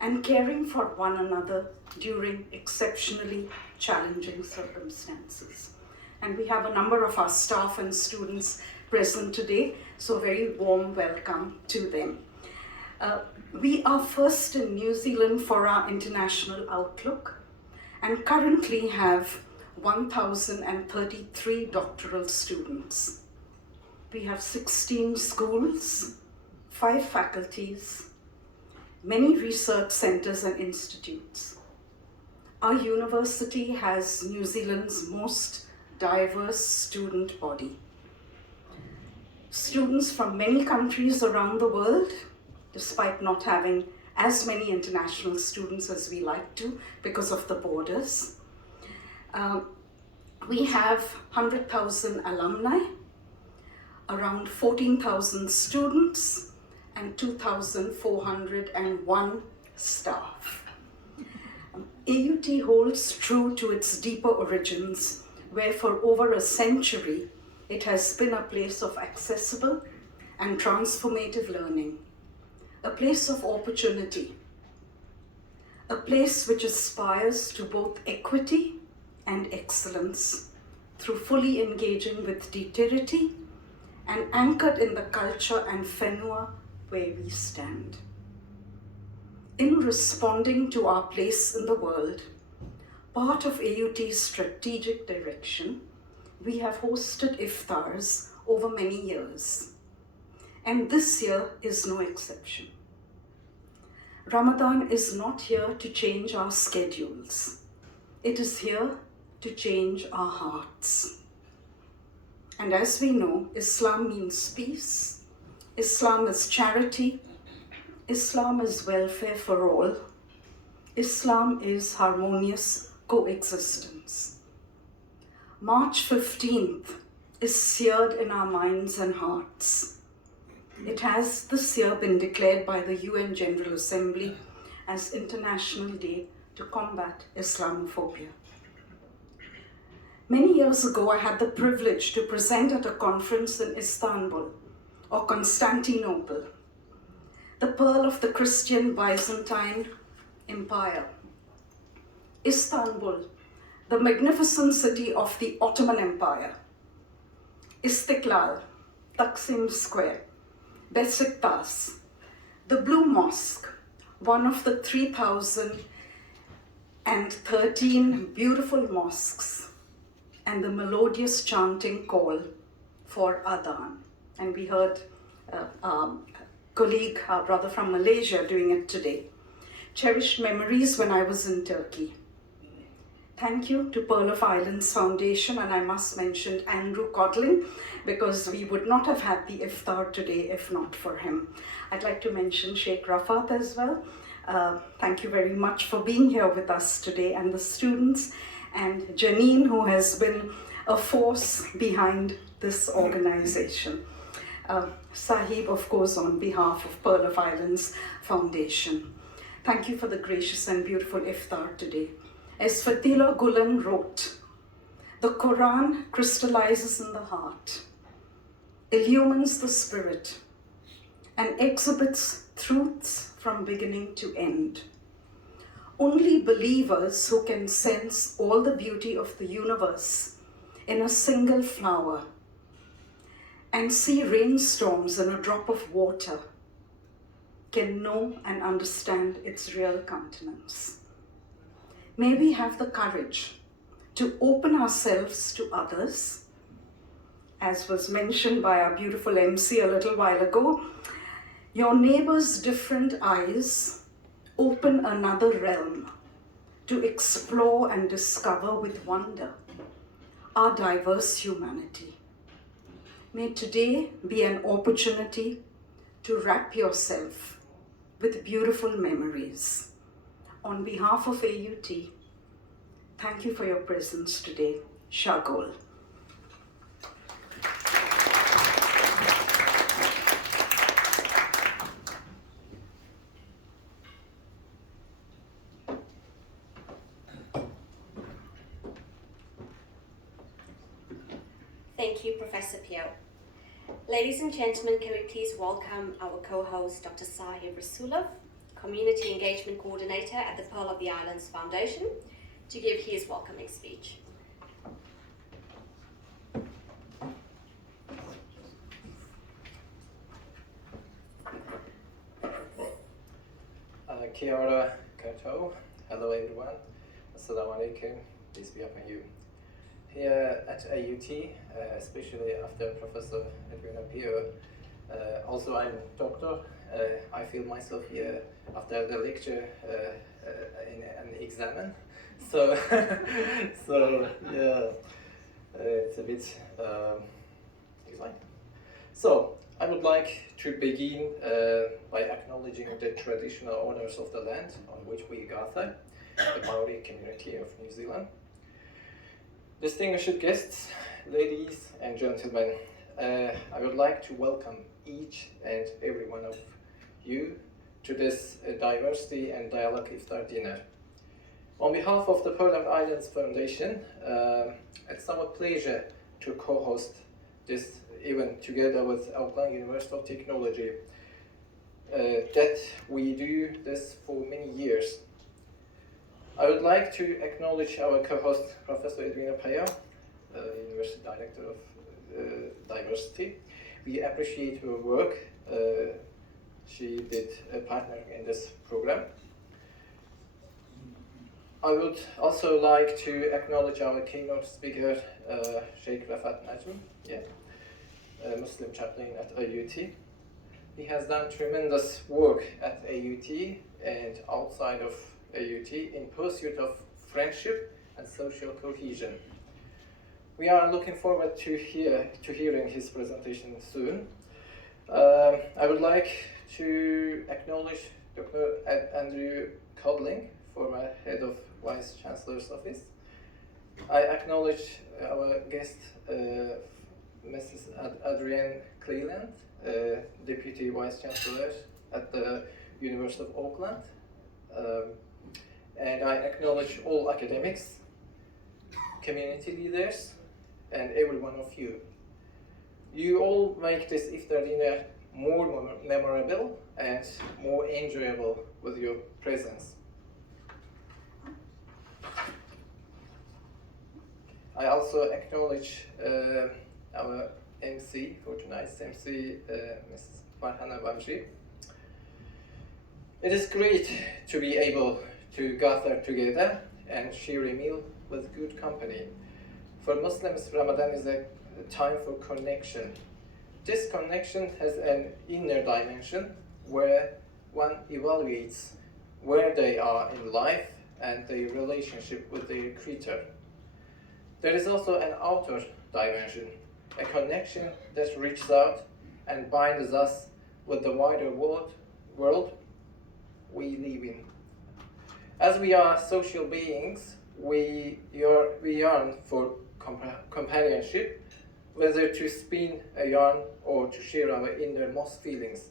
and caring for one another during exceptionally challenging circumstances. And we have a number of our staff and students present today, so a very warm welcome to them. We are first in New Zealand for our international outlook and currently have 1,033 doctoral students. We have 16 schools, 5 faculties, many research centers and institutes. Our university has New Zealand's most diverse student body. Students from many countries around the world, despite not having as many international students as we like to because of the borders. We have 100,000 alumni, around 14,000 students, and 2,401 staff. AUT holds true to its deeper origins, where for over a century it has been a place of accessible and transformative learning, a place of opportunity, a place which aspires to both equity and excellence through fully engaging with deterrity and anchored in the culture and whenua where we stand. In responding to our place in the world, part of AUT's strategic direction, we have hosted Iftars over many years, and this year is no exception. Ramadan is not here to change our schedules. It is here to change our hearts. And as we know, Islam means peace, Islam is charity, Islam is welfare for all, Islam is harmonious coexistence. March 15th is seared in our minds and hearts. It has this year been declared by the UN General Assembly as International Day to Combat Islamophobia. Many years ago, I had the privilege to present at a conference in Istanbul, or Constantinople, the pearl of the Christian Byzantine Empire. Istanbul, the magnificent city of the Ottoman Empire. Istiklal, Taksim Square, Besiktas, the Blue Mosque, one of the 3,013 beautiful mosques, and the melodious chanting call for Adhan. And we heard a colleague, brother from Malaysia, doing it today. Cherished memories when I was in Turkey. Thank you to Pearl of Islands Foundation, and I must mention Andrew Codling, because we would not have had the Iftar today if not for him. I'd like to mention Sheikh Rafat as well. Thank you very much for being here with us today, and the students, and Janine, who has been a force behind this organization. Sahib, of course, on behalf of Pearl of Islands Foundation. Thank you for the gracious and beautiful Iftar today. As Fatila Gulen wrote, the Quran crystallizes in the heart, illumines the spirit, and exhibits truths from beginning to end. Only believers who can sense all the beauty of the universe in a single flower and see rainstorms in a drop of water can know and understand its real countenance. May we have the courage to open ourselves to others. As was mentioned by our beautiful MC a little while ago, your neighbor's different eyes open another realm to explore and discover with wonder our diverse humanity. May today be an opportunity to wrap yourself with beautiful memories. On behalf of AUT, thank you for your presence today. Shagol. Thank you, Professor Pio. Ladies and gentlemen, can we please welcome our co-host, Dr. Sahib Rasulov, Community Engagement Coordinator at the Pearl of the Islands Foundation, to give his welcoming speech. Kia ora koutou. Hello everyone. Assalamu alaikum. Peace be upon you. Here at AUT, especially after Professor Edwina Pio, also I'm doctor. I feel myself here after the lecture in an exam. So, so yeah, it's a bit exciting. So, I would like to begin by acknowledging the traditional owners of the land on which we gather, the Maori community of New Zealand. Distinguished guests, ladies and gentlemen, I would like to welcome each and every one of you to this Diversity and Dialogue Iftar dinner. On behalf of the Pearl of Islands Foundation, it's our pleasure to co-host this event together with Auckland University of Technology. That we do this for many years. I would like to acknowledge our co-host, Professor Edwina Pio, University Director of Diversity. We appreciate her work. She did a partner in this program. I would also like to acknowledge our keynote speaker, Sheikh Rafat Najm, a Muslim chaplain at AUT. He has done tremendous work at AUT and outside of AUT in pursuit of friendship and social cohesion. We are looking forward to hearing his presentation soon. I would like to acknowledge Dr. Andrew Codling, former head of Vice Chancellor's Office. I acknowledge our guest, Mrs. Adrienne Cleland, Deputy Vice Chancellor at the University of Auckland. And I acknowledge all academics, community leaders, and every one of you. You all make this Iftar dinner more memorable and more enjoyable with your presence. I also acknowledge our MC for tonight's MC, Mrs. Farhana Bamji. It is great to be able to gather together and share a meal with good company. For Muslims, Ramadan is a time for connection. This connection has an inner dimension where one evaluates where they are in life and their relationship with their Creator. There is also an outer dimension, a connection that reaches out and binds us with the wider world we live in. As we are social beings, we yearn for companionship, whether to spin a yarn or to share our innermost feelings.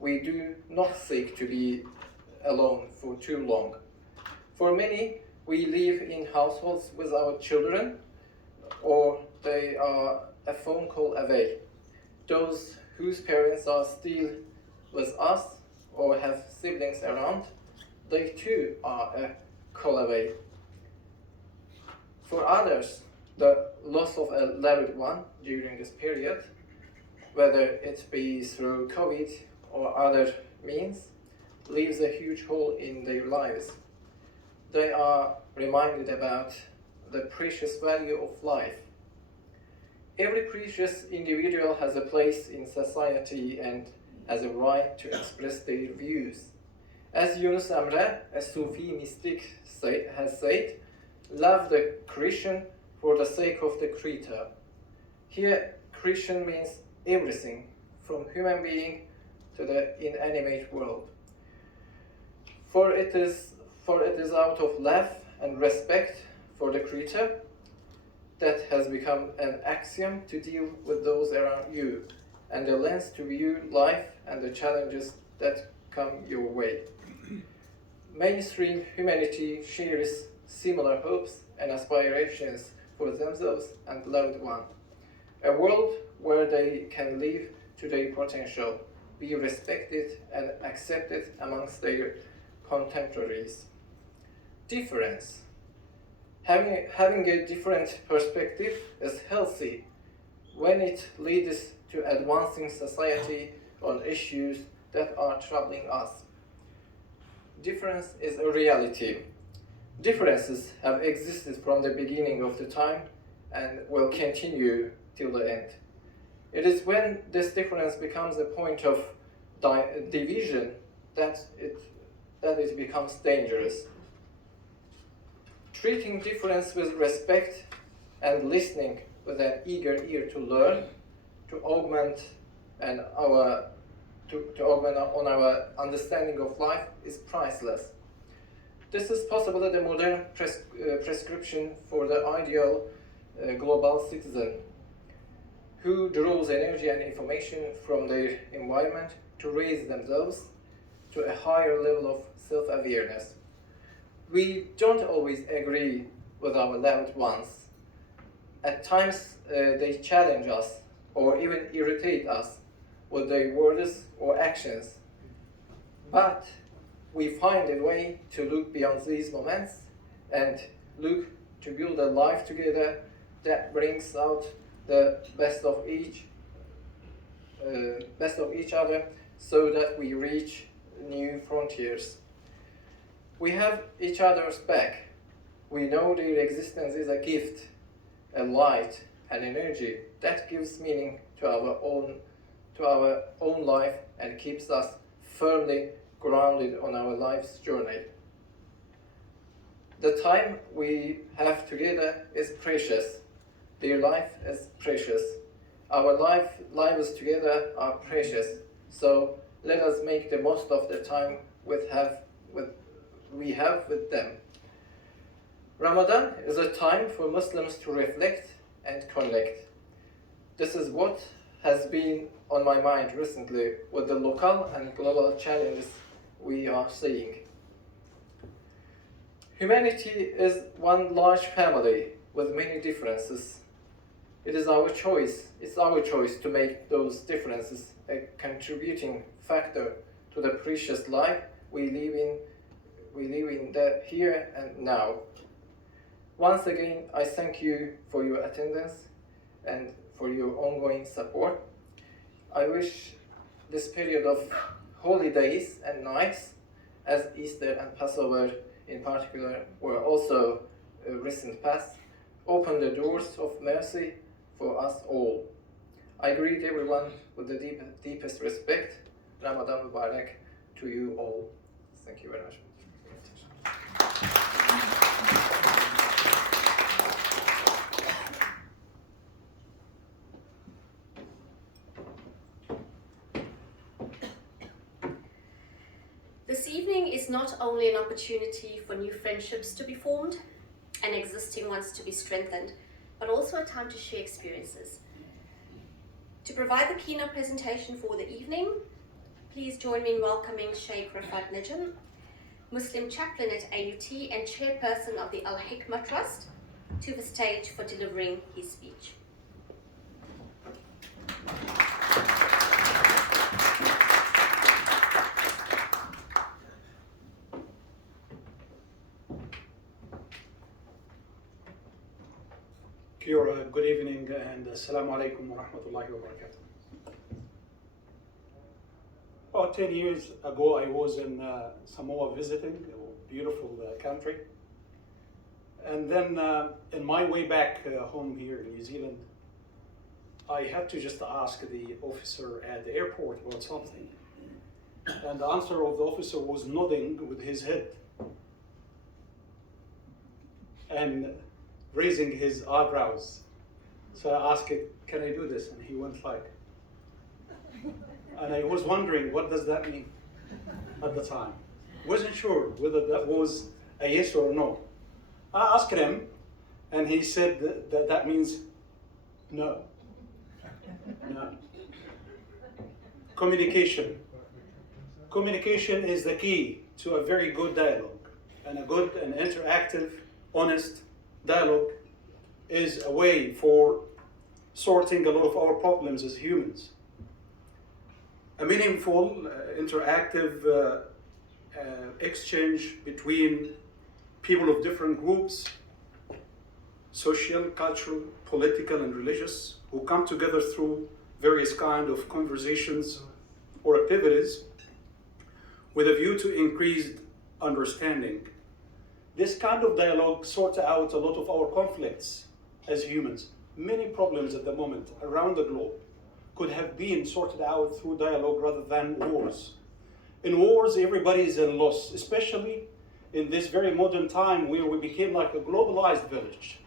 We do not seek to be alone for too long. For many, we live in households with our children, or they are a phone call away. Those whose parents are still with us or have siblings around, they too are a call away. For others, the loss of a loved one during this period, whether it be through COVID or other means, leaves a huge hole in their lives. They are reminded about the precious value of life. Every precious individual has a place in society and has a right to express their views. As Yunus Emre, a Sufi mystic, has said, love the Christian for the sake of the Creator. Here, Christian means everything, from human being to the inanimate world. For it is out of love and respect for the Creator that has become an axiom to deal with those around you, and a lens to view life and the challenges that come your way. Mainstream humanity shares similar hopes and aspirations for themselves and loved ones. a world where they can live to their potential, be respected and accepted amongst their contemporaries. Difference. Having a different perspective is healthy when it leads to advancing society on issues that are troubling us. Difference is a reality. Differences have existed from the beginning of the time and will continue till the end. It is when this difference becomes a point of division that it becomes dangerous. Treating difference with respect and listening with an eager ear to learn, to augment on our understanding of life is priceless. This is possibly the modern prescription for the ideal global citizen who draws energy and information from their environment to raise themselves to a higher level of self-awareness. We don't always agree with our loved ones. At times they challenge us or even irritate us with their words or actions. But we find a way to look beyond these moments and look to build a life together that brings out the best of each other, so that we reach new frontiers. We have each other's back. We know their existence is a gift, a light, an energy that gives meaning to our own life and keeps us firmly grounded on our life's journey. The time we have together is precious. Their life is precious. Our lives together are precious. So let us make the most of the time we have with them. Ramadan is a time for Muslims to reflect and connect. This is what has been on my mind recently with the local and global challenges we are seeing. Humanity is one large family with many differences. It's our choice to make those differences a contributing factor to the precious life we live in the here and now. Once again, I thank you for your attendance and for your ongoing support. I wish this period of holy days and nights, as Easter and Passover in particular were also a recent past, open the doors of mercy for us all. I greet everyone with the deepest respect. Ramadan Mubarak to you all. Thank you very much. This evening is not only an opportunity for new friendships to be formed and existing ones to be strengthened, but also a time to share experiences. To provide the keynote presentation for the evening, please join me in welcoming Sheikh Rafat Najm, Muslim chaplain at AUT and chairperson of the Al Hikmah Trust, to the stage for delivering his speech. Good evening and Assalamu alaikum wa rahmatullahi wa barakatuh. About 10 years ago, I was in Samoa visiting a beautiful country. And then in my way back home here in New Zealand, I had to just ask the officer at the airport about something. And the answer of the officer was nodding with his head and raising his eyebrows. So I asked him, can I do this? And he went like, and I was wondering, what does that mean at the time? Wasn't sure whether that was a yes or no. I asked him, and he said that means no. No. Communication. Communication is the key to a very good dialogue, and a good and interactive, honest dialogue is a way for sorting a lot of our problems as humans. A meaningful, interactive exchange between people of different groups, social, cultural, political, and religious, who come together through various kind of conversations or activities with a view to increased understanding. This kind of dialogue sorts out a lot of our conflicts as humans. Many problems at the moment around the globe could have been sorted out through dialogue rather than wars. In wars, everybody is in loss, especially in this very modern time where we became like a globalized village.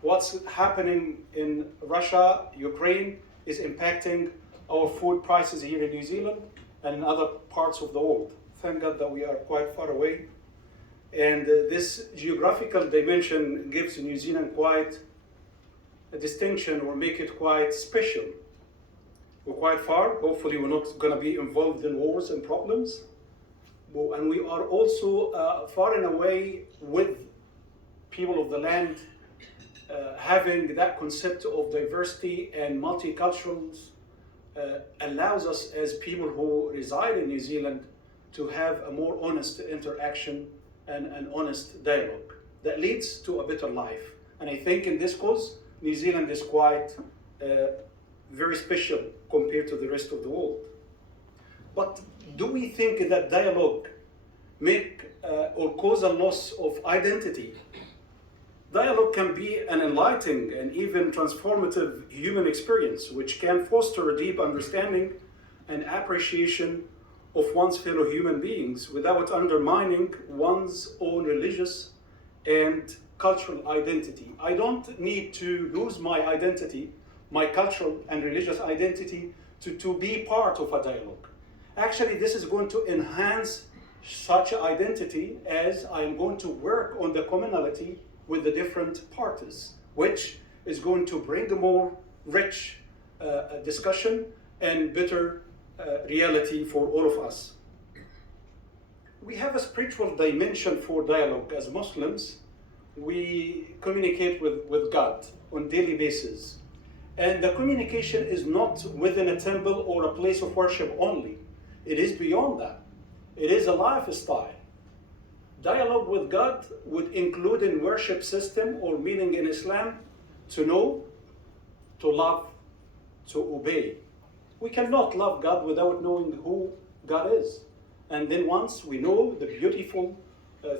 What's happening in Russia, Ukraine, is impacting our food prices here in New Zealand and in other parts of the world. Thank God that we are quite far away. And this geographical dimension gives New Zealand quite a distinction, or make it quite special. We're quite far. Hopefully we're not going to be involved in wars and problems. And we are also far and away with people of the land, having that concept of diversity and multiculturals allows us as people who reside in New Zealand to have a more honest interaction and an honest dialogue that leads to a better life. And I think in this cause, New Zealand is quite very special compared to the rest of the world. But do we think that dialogue make or cause a loss of identity? Dialogue can be an enlightening and even transformative human experience, which can foster a deep understanding and appreciation of one's fellow human beings without undermining one's own religious and cultural identity. I don't need to lose my identity, my cultural and religious identity, to be part of a dialogue. Actually, this is going to enhance such identity as I'm going to work on the commonality with the different parties, which is going to bring a more rich discussion and better reality for all of us. We have a spiritual dimension for dialogue. As Muslims, we communicate with God on daily basis. And the communication is not within a temple or a place of worship only. It is beyond that. It is a lifestyle. Dialogue with God would include in worship system, or meaning in Islam, to know, to love, to obey. We cannot love God without knowing who God is. And then once we know the beautiful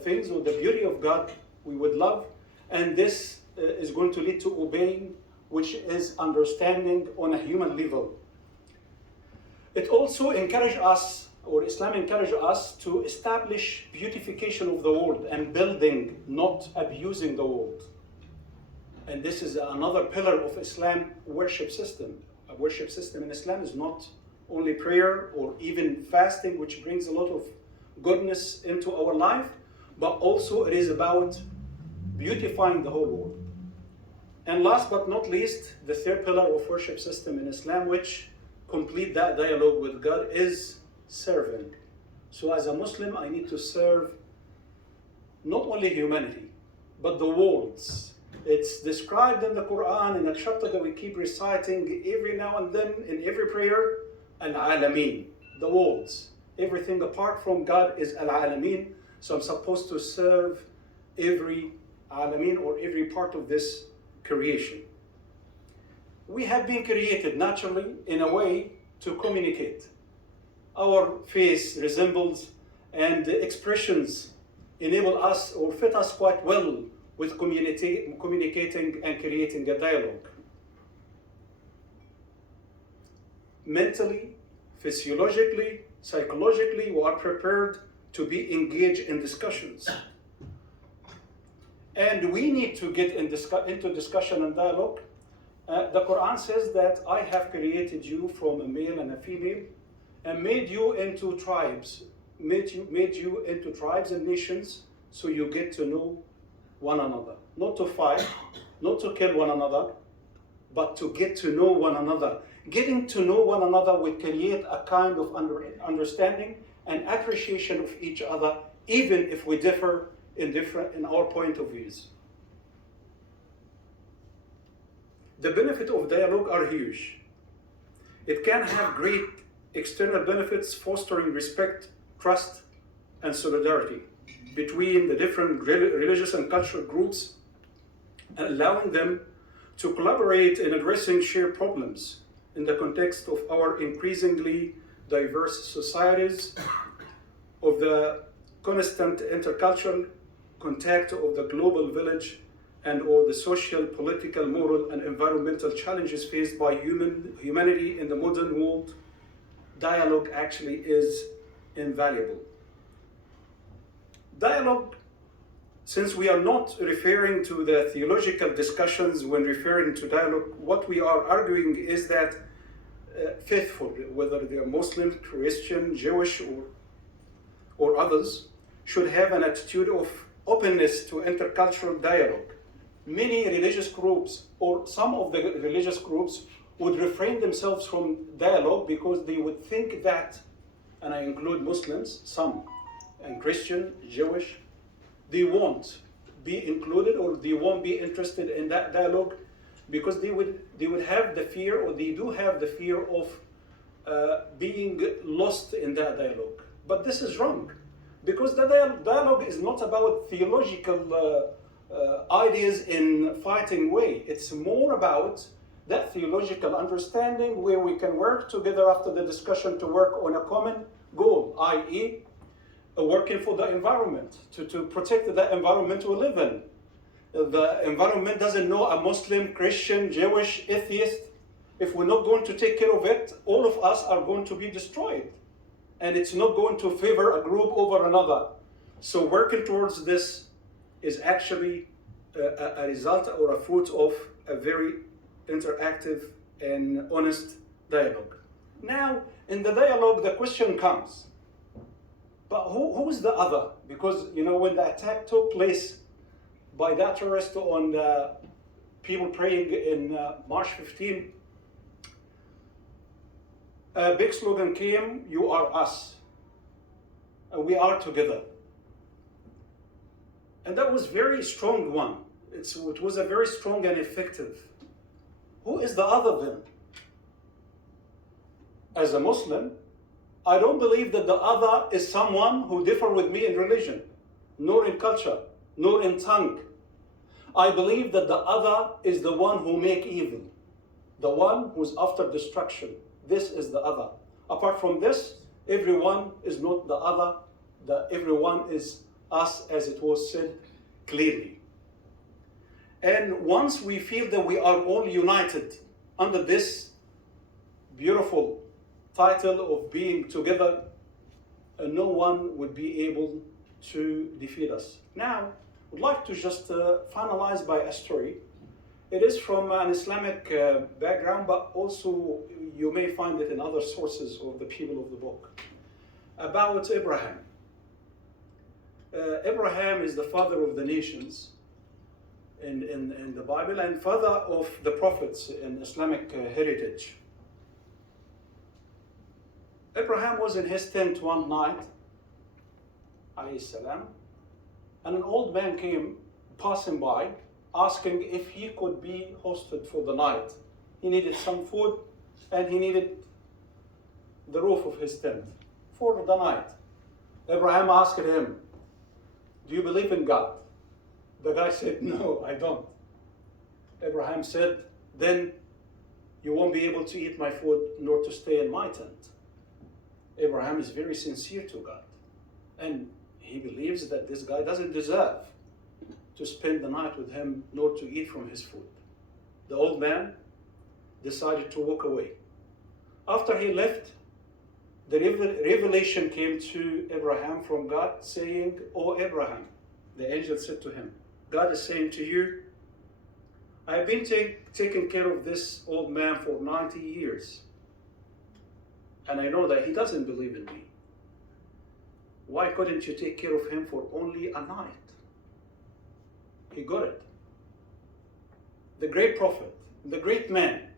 things or the beauty of God, we would love. And this is going to lead to obeying, which is understanding on a human level. It also encourages us, or Islam encourages us, to establish beautification of the world and building, not abusing the world. And this is another pillar of Islam worship system. A worship system in Islam is not only prayer or even fasting, which brings a lot of goodness into our life, but also it is about beautifying the whole world. And last but not least, the third pillar of worship system in Islam, which complete that dialogue with God, is serving. So as a Muslim, I need to serve not only humanity, but the worlds. It's described in the Quran in a chapter that we keep reciting every now and then in every prayer, Al-Alameen, the worlds. Everything apart from God is Al-Alameen, so I'm supposed to serve every Alameen, or every part of this creation. We have been created naturally in a way to communicate. Our face resembles, and the expressions enable us or fit us quite well with communicating and creating a dialogue. Mentally, physiologically, psychologically, we are prepared to be engaged in discussions. And we need to get into discussion and dialogue. The Quran says that I have created you from a male and a female, and made you into tribes, made you into tribes and nations, so you get to know one another. Not to fight, not to kill one another, but to get to know one another. Getting to know one another will create a kind of understanding and appreciation of each other, even if we differ in our point of views. the benefits of dialogue are huge. It can have great external benefits, fostering respect, trust, and solidarity between the different religious and cultural groups, allowing them to collaborate in addressing shared problems in the context of our increasingly diverse societies, of the constant intercultural contact of the global village, and or the social, political, moral, and environmental challenges faced by humanity in the modern world. Dialogue actually is invaluable. Dialogue, since we are not referring to the theological discussions when referring to dialogue, what we are arguing is that faithful, whether they are Muslim, Christian, Jewish, or others, should have an attitude of openness to intercultural dialogue. Many religious groups, or some of the religious groups, would refrain themselves from dialogue because they would think that, and I include Muslims, some, and Christian, Jewish, they won't be included or they won't be interested in that dialogue because they would have the fear, or they do have the fear of being lost in that dialogue. But this is wrong, because the dialogue is not about theological ideas in fighting way. It's more about that theological understanding where we can work together after the discussion to work on a common goal, i.e. working for the environment, to protect the environment we live in. The environment doesn't know a Muslim, Christian, Jewish, atheist. If we're not going to take care of it, all of us are going to be destroyed. And it's not going to favor a group over another. So working towards this is actually a result or a fruit of a very interactive and honest dialogue. Now, in the dialogue, the question comes, but who is the other? Because, when the attack took place by that terrorist on the people praying in March 15, a big slogan came, "You are us, and we are together." And that was a very strong one. It was a very strong and effective. Who is the other then? As a Muslim, I don't believe that the other is someone who differs with me in religion, nor in culture, nor in tongue. I believe that the other is the one who makes evil, the one who's after destruction. This is the other. Apart from this, everyone is not the other. Everyone is us, as it was said clearly. And once we feel that we are all united under this beautiful title of being together, no one would be able to defeat us. Now, I would like to just finalize by a story. It is from an Islamic background, but also you may find it in other sources of the people of the book, about Abraham. Abraham is the father of the nations in the Bible, and father of the prophets in Islamic heritage. Abraham was in his tent one night, alayhi salam, and an old man came passing by, asking if he could be hosted for the night. He needed some food, and he needed the roof of his tent for the night. Abraham asked him, "Do you believe in God?" The guy said, "No, I don't." Abraham said, "Then you won't be able to eat my food nor to stay in my tent." Abraham is very sincere to God, and he believes that this guy doesn't deserve to spend the night with him nor to eat from his food. The old man decided to walk away. After he left, the revelation came to Abraham from God saying, "O Abraham," the angel said to him, "God is saying to you, I've been taking care of this old man for 90 years. And I know that he doesn't believe in me. Why couldn't you take care of him for only a night?" He got it. The great prophet, the great man,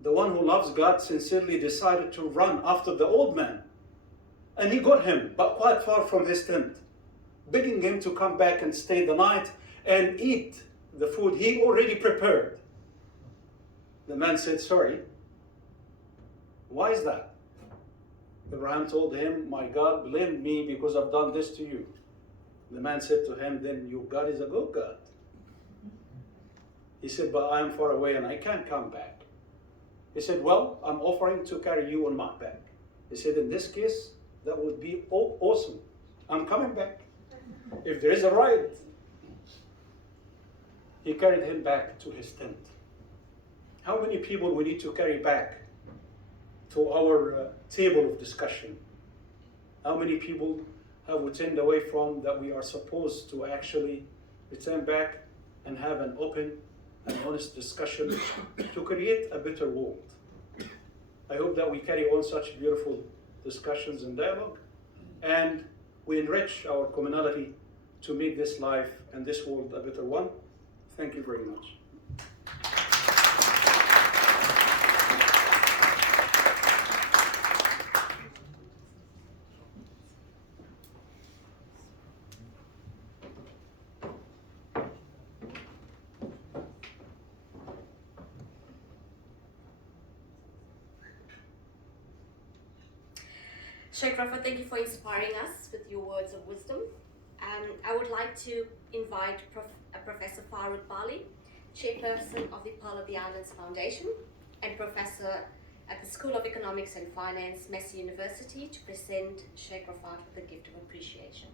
the one who loves God, sincerely decided to run after the old man. And he got him, but quite far from his tent, begging him to come back and stay the night and eat the food he already prepared. The man said, sorry. Why is that? Abraham told him, my God blamed me because I've done this to you. The man said to him, then your God is a good God. He said, but I am far away and I can't come back. He said, well, I'm offering to carry you on my back. He said, in this case, that would be awesome. I'm coming back. If there is a ride. He carried him back to his tent. How many people we need to carry back to our table of discussion? How many people have we turned away from that we are supposed to actually return back and have an open and honest discussion to create a better world? I hope that we carry on such beautiful discussions and dialogue, and we enrich our commonality to make this life and this world a better one. Thank you very much. Sheikh Rafa, thank you for inspiring us with your words of wisdom. I would like to invite Professor Farooq Bali, Chairperson of the Pearl of the Islands Foundation and Professor at the School of Economics and Finance, Massey University, to present Sheikh Rafa with a gift of appreciation.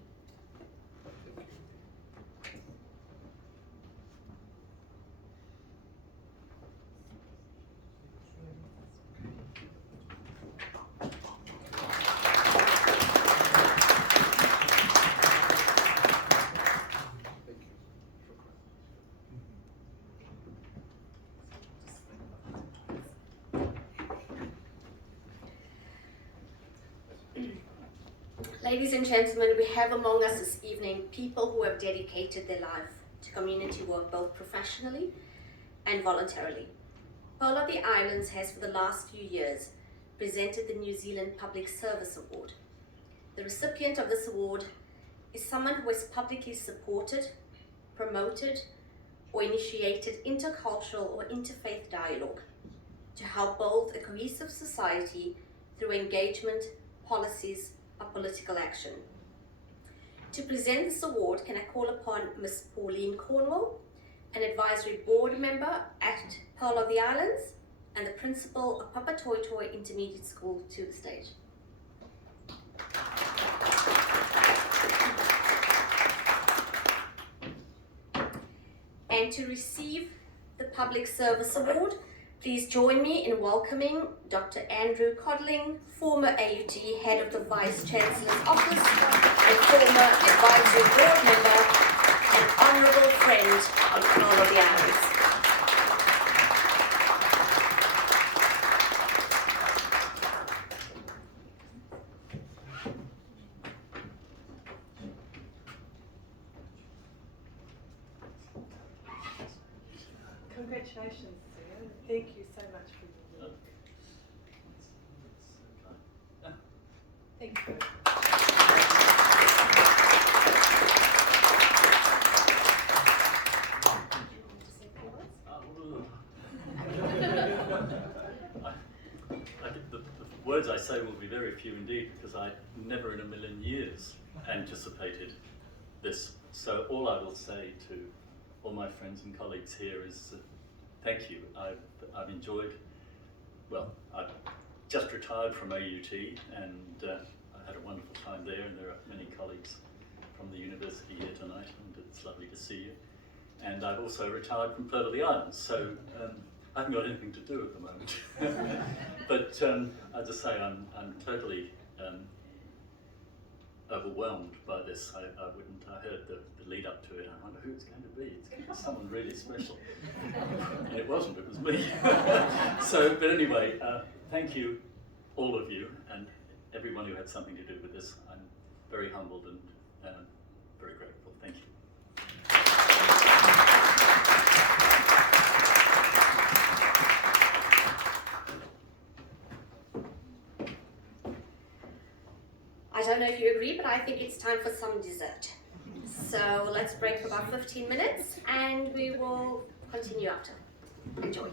Ladies and gentlemen, we have among us this evening people who have dedicated their life to community work both professionally and voluntarily. Pearl of the Islands has for the last few years presented the New Zealand Public Service Award. The recipient of this award is someone who has publicly supported, promoted, or initiated intercultural or interfaith dialogue to help build a cohesive society through engagement, policies, or political action. To present this award, can I call upon Ms. Pauline Cornwall, an advisory board member at Pearl of the Islands and the principal of Papa Toi Toi Intermediate School, to the stage. And to receive the Public Service Award, please join me in welcoming Dr. Andrew Codling, former AUT Head of the Vice Chancellor's Office and former Advisory Board Member and Honourable Friend of Pearl of the Islands. Congratulations, Sue. Thank you so much for your work. Thank you. The words I say will be very few indeed, because I never in a million years anticipated this. So all I will say to all my friends and colleagues here is thank you. I've enjoyed, well, I've just retired from AUT and I had a wonderful time there, and there are many colleagues from the university here tonight, and it's lovely to see you. And I've also retired from Pearl of the Islands, so I haven't got anything to do at the moment. But as I say, I'm totally overwhelmed by this. I heard the lead up to it. I wonder who it's going to be. It's going to be someone really special. And it wasn't, it was me. So, but anyway, thank you, all of you, and everyone who had something to do with this. I'm very humbled and very grateful. Thank you. I don't know if you agree, but I think it's time for some dessert. So let's break for about 15 minutes and we will continue after. Enjoy.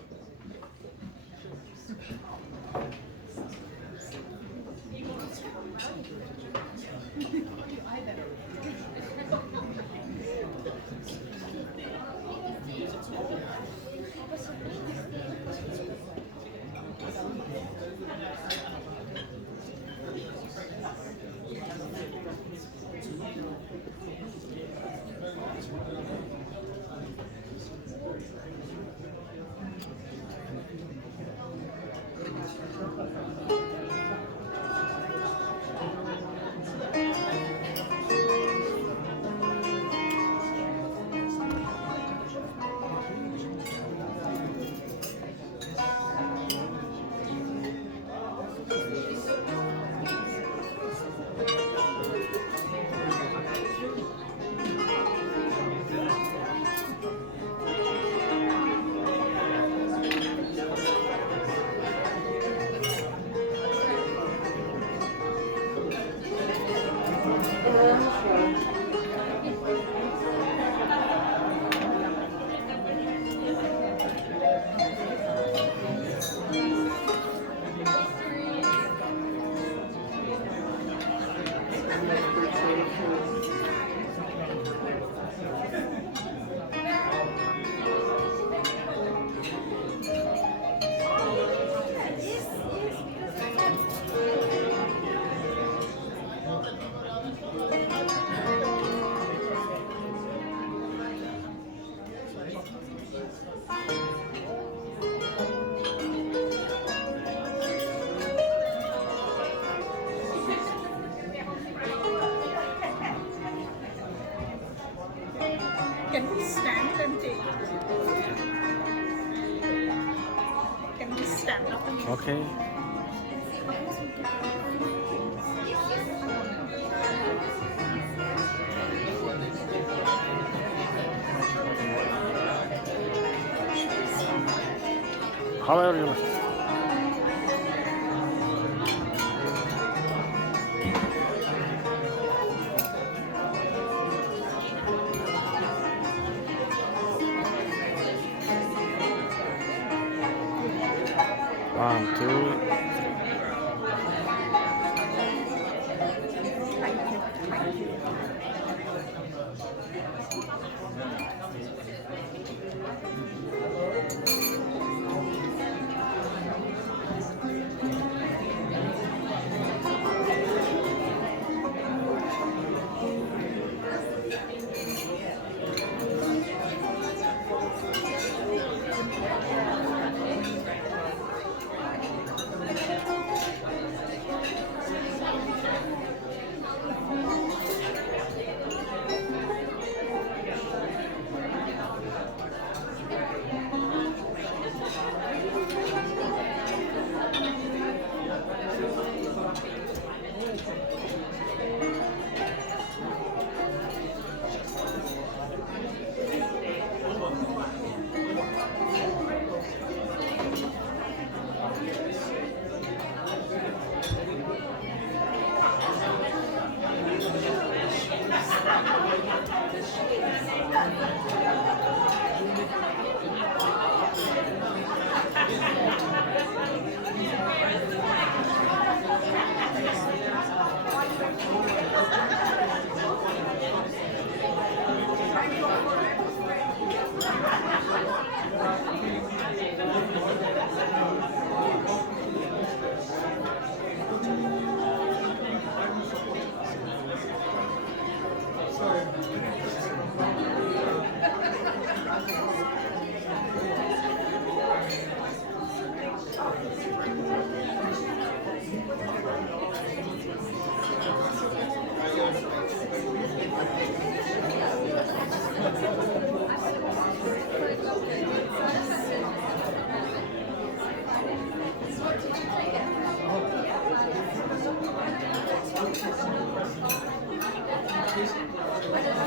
Can we stand and take? Can we stand up and take? Okay. How are you? One, two. What is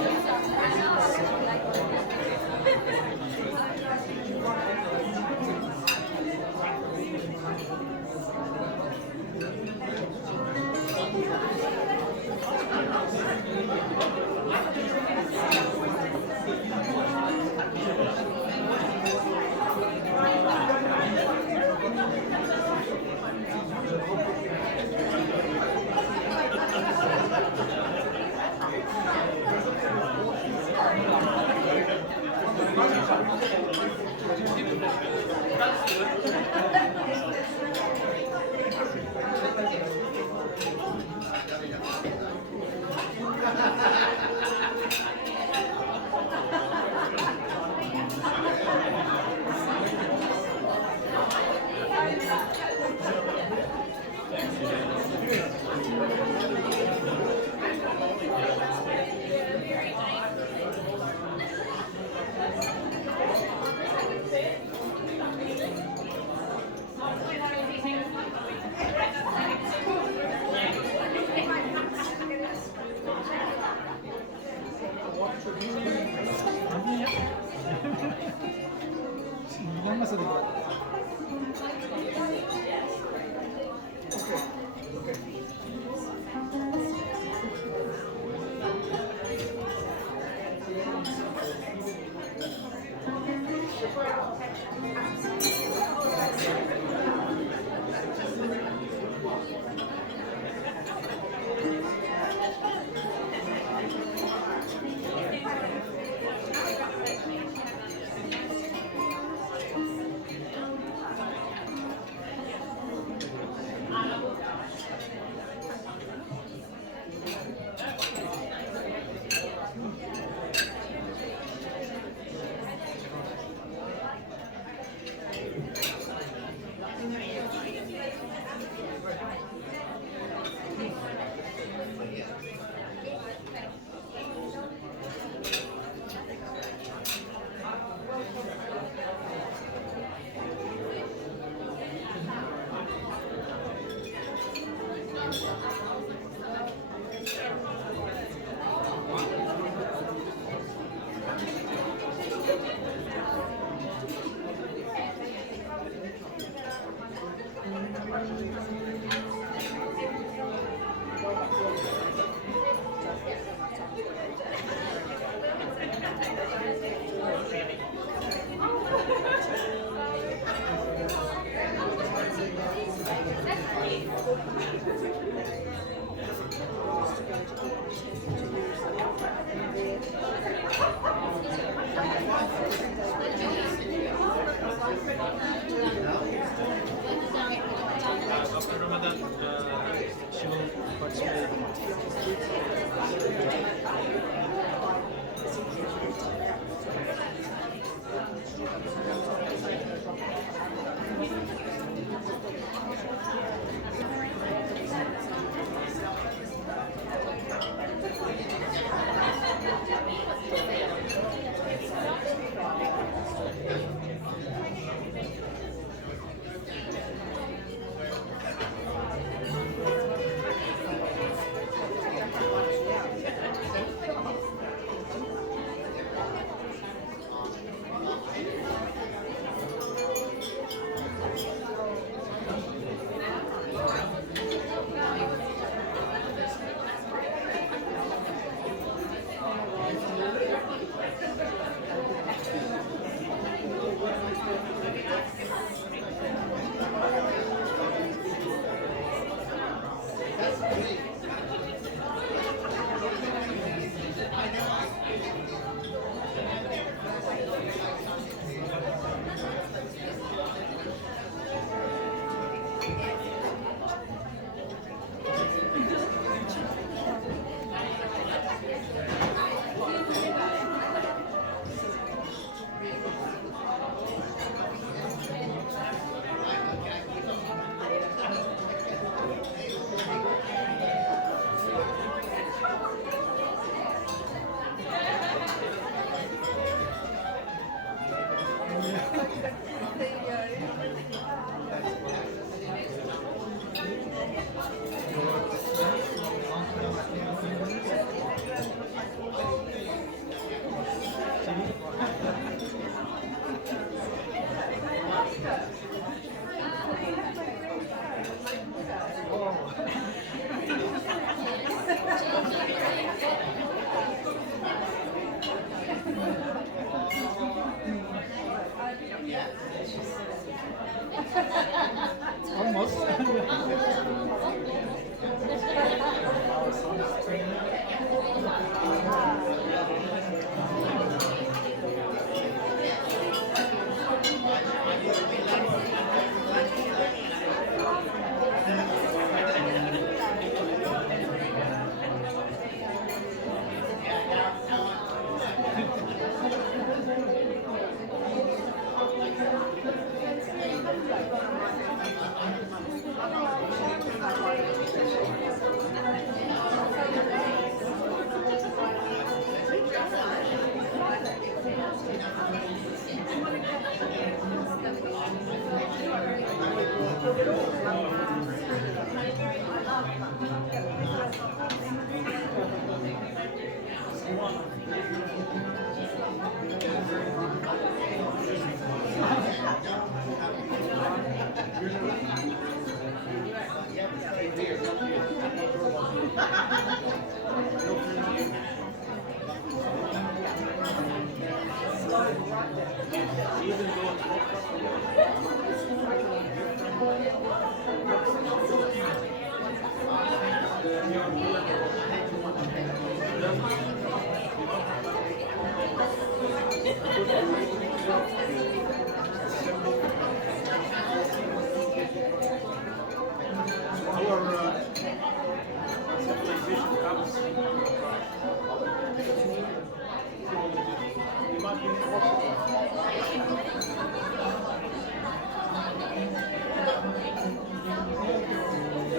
It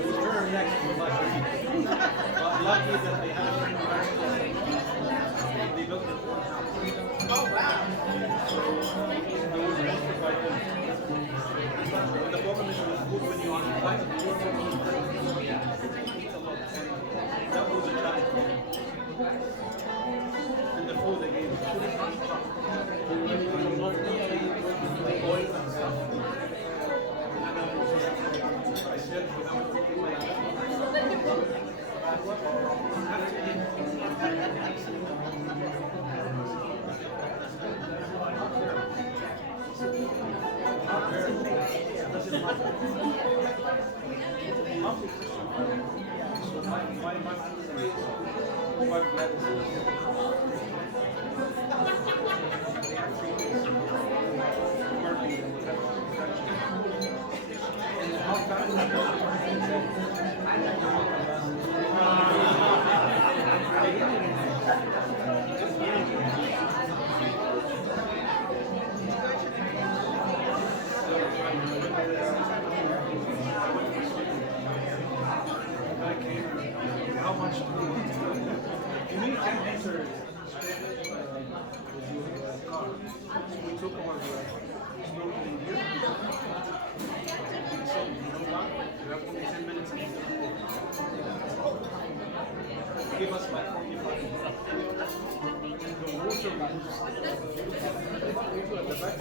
was very next to my friend. But lucky that I had a friend who married. They built it. Oh wow! So it was rented by them. But the problem is with food when you are invited to eat a lot. And that was a challenge. And the food again. The oil and stuff. I said, how much you need 10 answers with your car. So we took our snorkeling here. So you know what? You have only 10 minutes to give us like 45 minutes. The water at the back,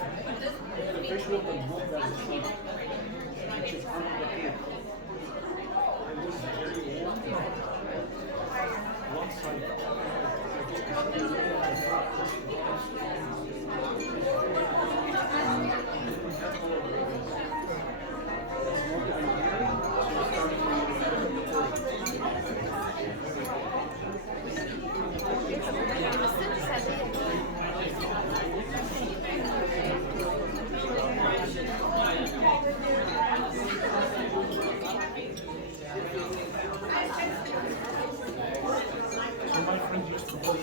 the fish will go down the sea, which is under the cave. And this is very warm. One side. So my friend used to cook.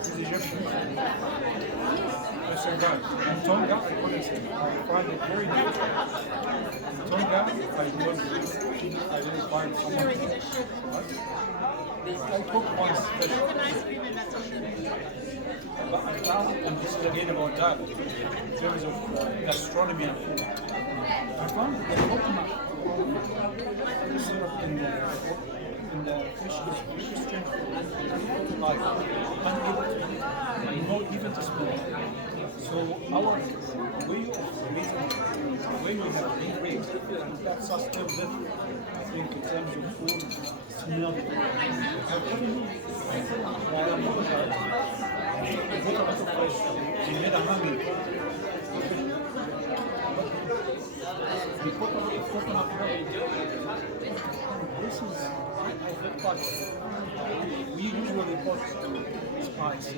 He's Egyptian. I said, guys, in Tonga, I couldn't say. I find it very difficult. In Tonga, I didn't find someone. I cooked once fish. But I found, and this is again about that, in terms of gastronomy and food, I found that the coconut syrup in the fish is very strange. Like, unable to, not even to smell. So our way of raising, the way we have been raised, that's us still live, I think, in terms of food, smell. We put a lot of fish, we made a honey. We put a lot of coconut milk. This is, I think, like, we usually put spice,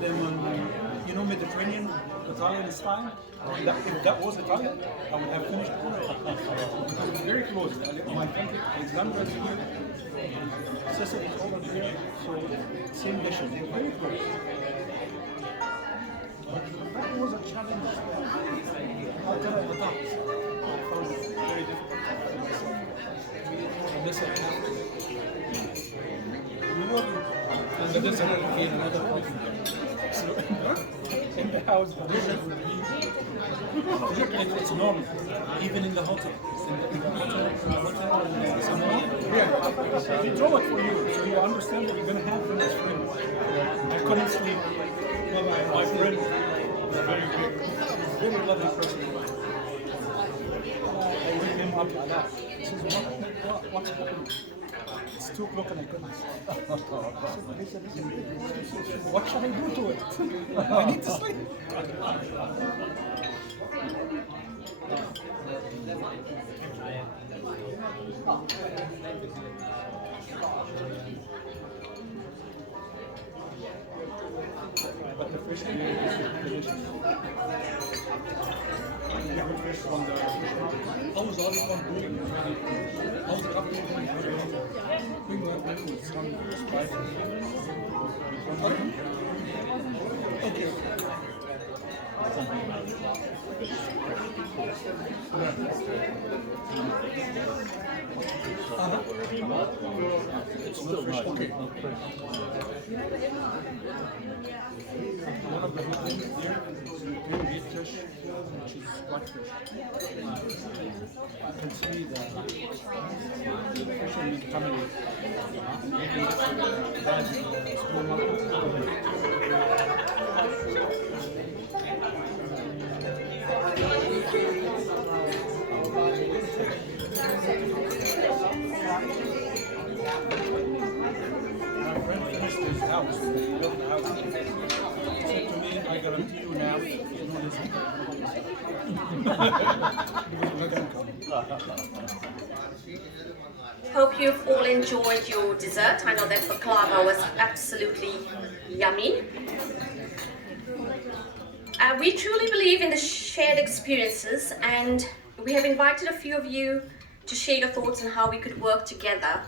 lemon, you know, Mediterranean, Italian style. If that was Italian, I would have finished it. Very close. My country, Alexandria is here, Sicily is over here, so same dishes, very close. That was a challenge. How can I adapt? I found it very difficult for myself. And this I have. And the desert became another problem. So in the house, it's normal, even in the hotel. In the hotel in Samoa, yeah, they draw it for you, so you understand that you're going to have them as friends. I couldn't sleep. My friend was very lovely person. I wake him up like that. He says, what's happening? It's 2 o'clock and I couldn't sleep. What should I do to it? I need to sleep. But the fish is delicious. good fish from the fish market. How is Auckland doing? How's the company doing? We went with some spices. Okay. It's still nice. Okay. One of the good things here is you can eat fish, which is blackfish. You can see the fishermen coming making small market. My friend finished his house. He built a house. He said to me, I guarantee you now, you know this. Hope you've all enjoyed your dessert. I know that baklava was absolutely yummy. We truly believe in the shared experiences, and we have invited a few of you to share your thoughts on how we could work together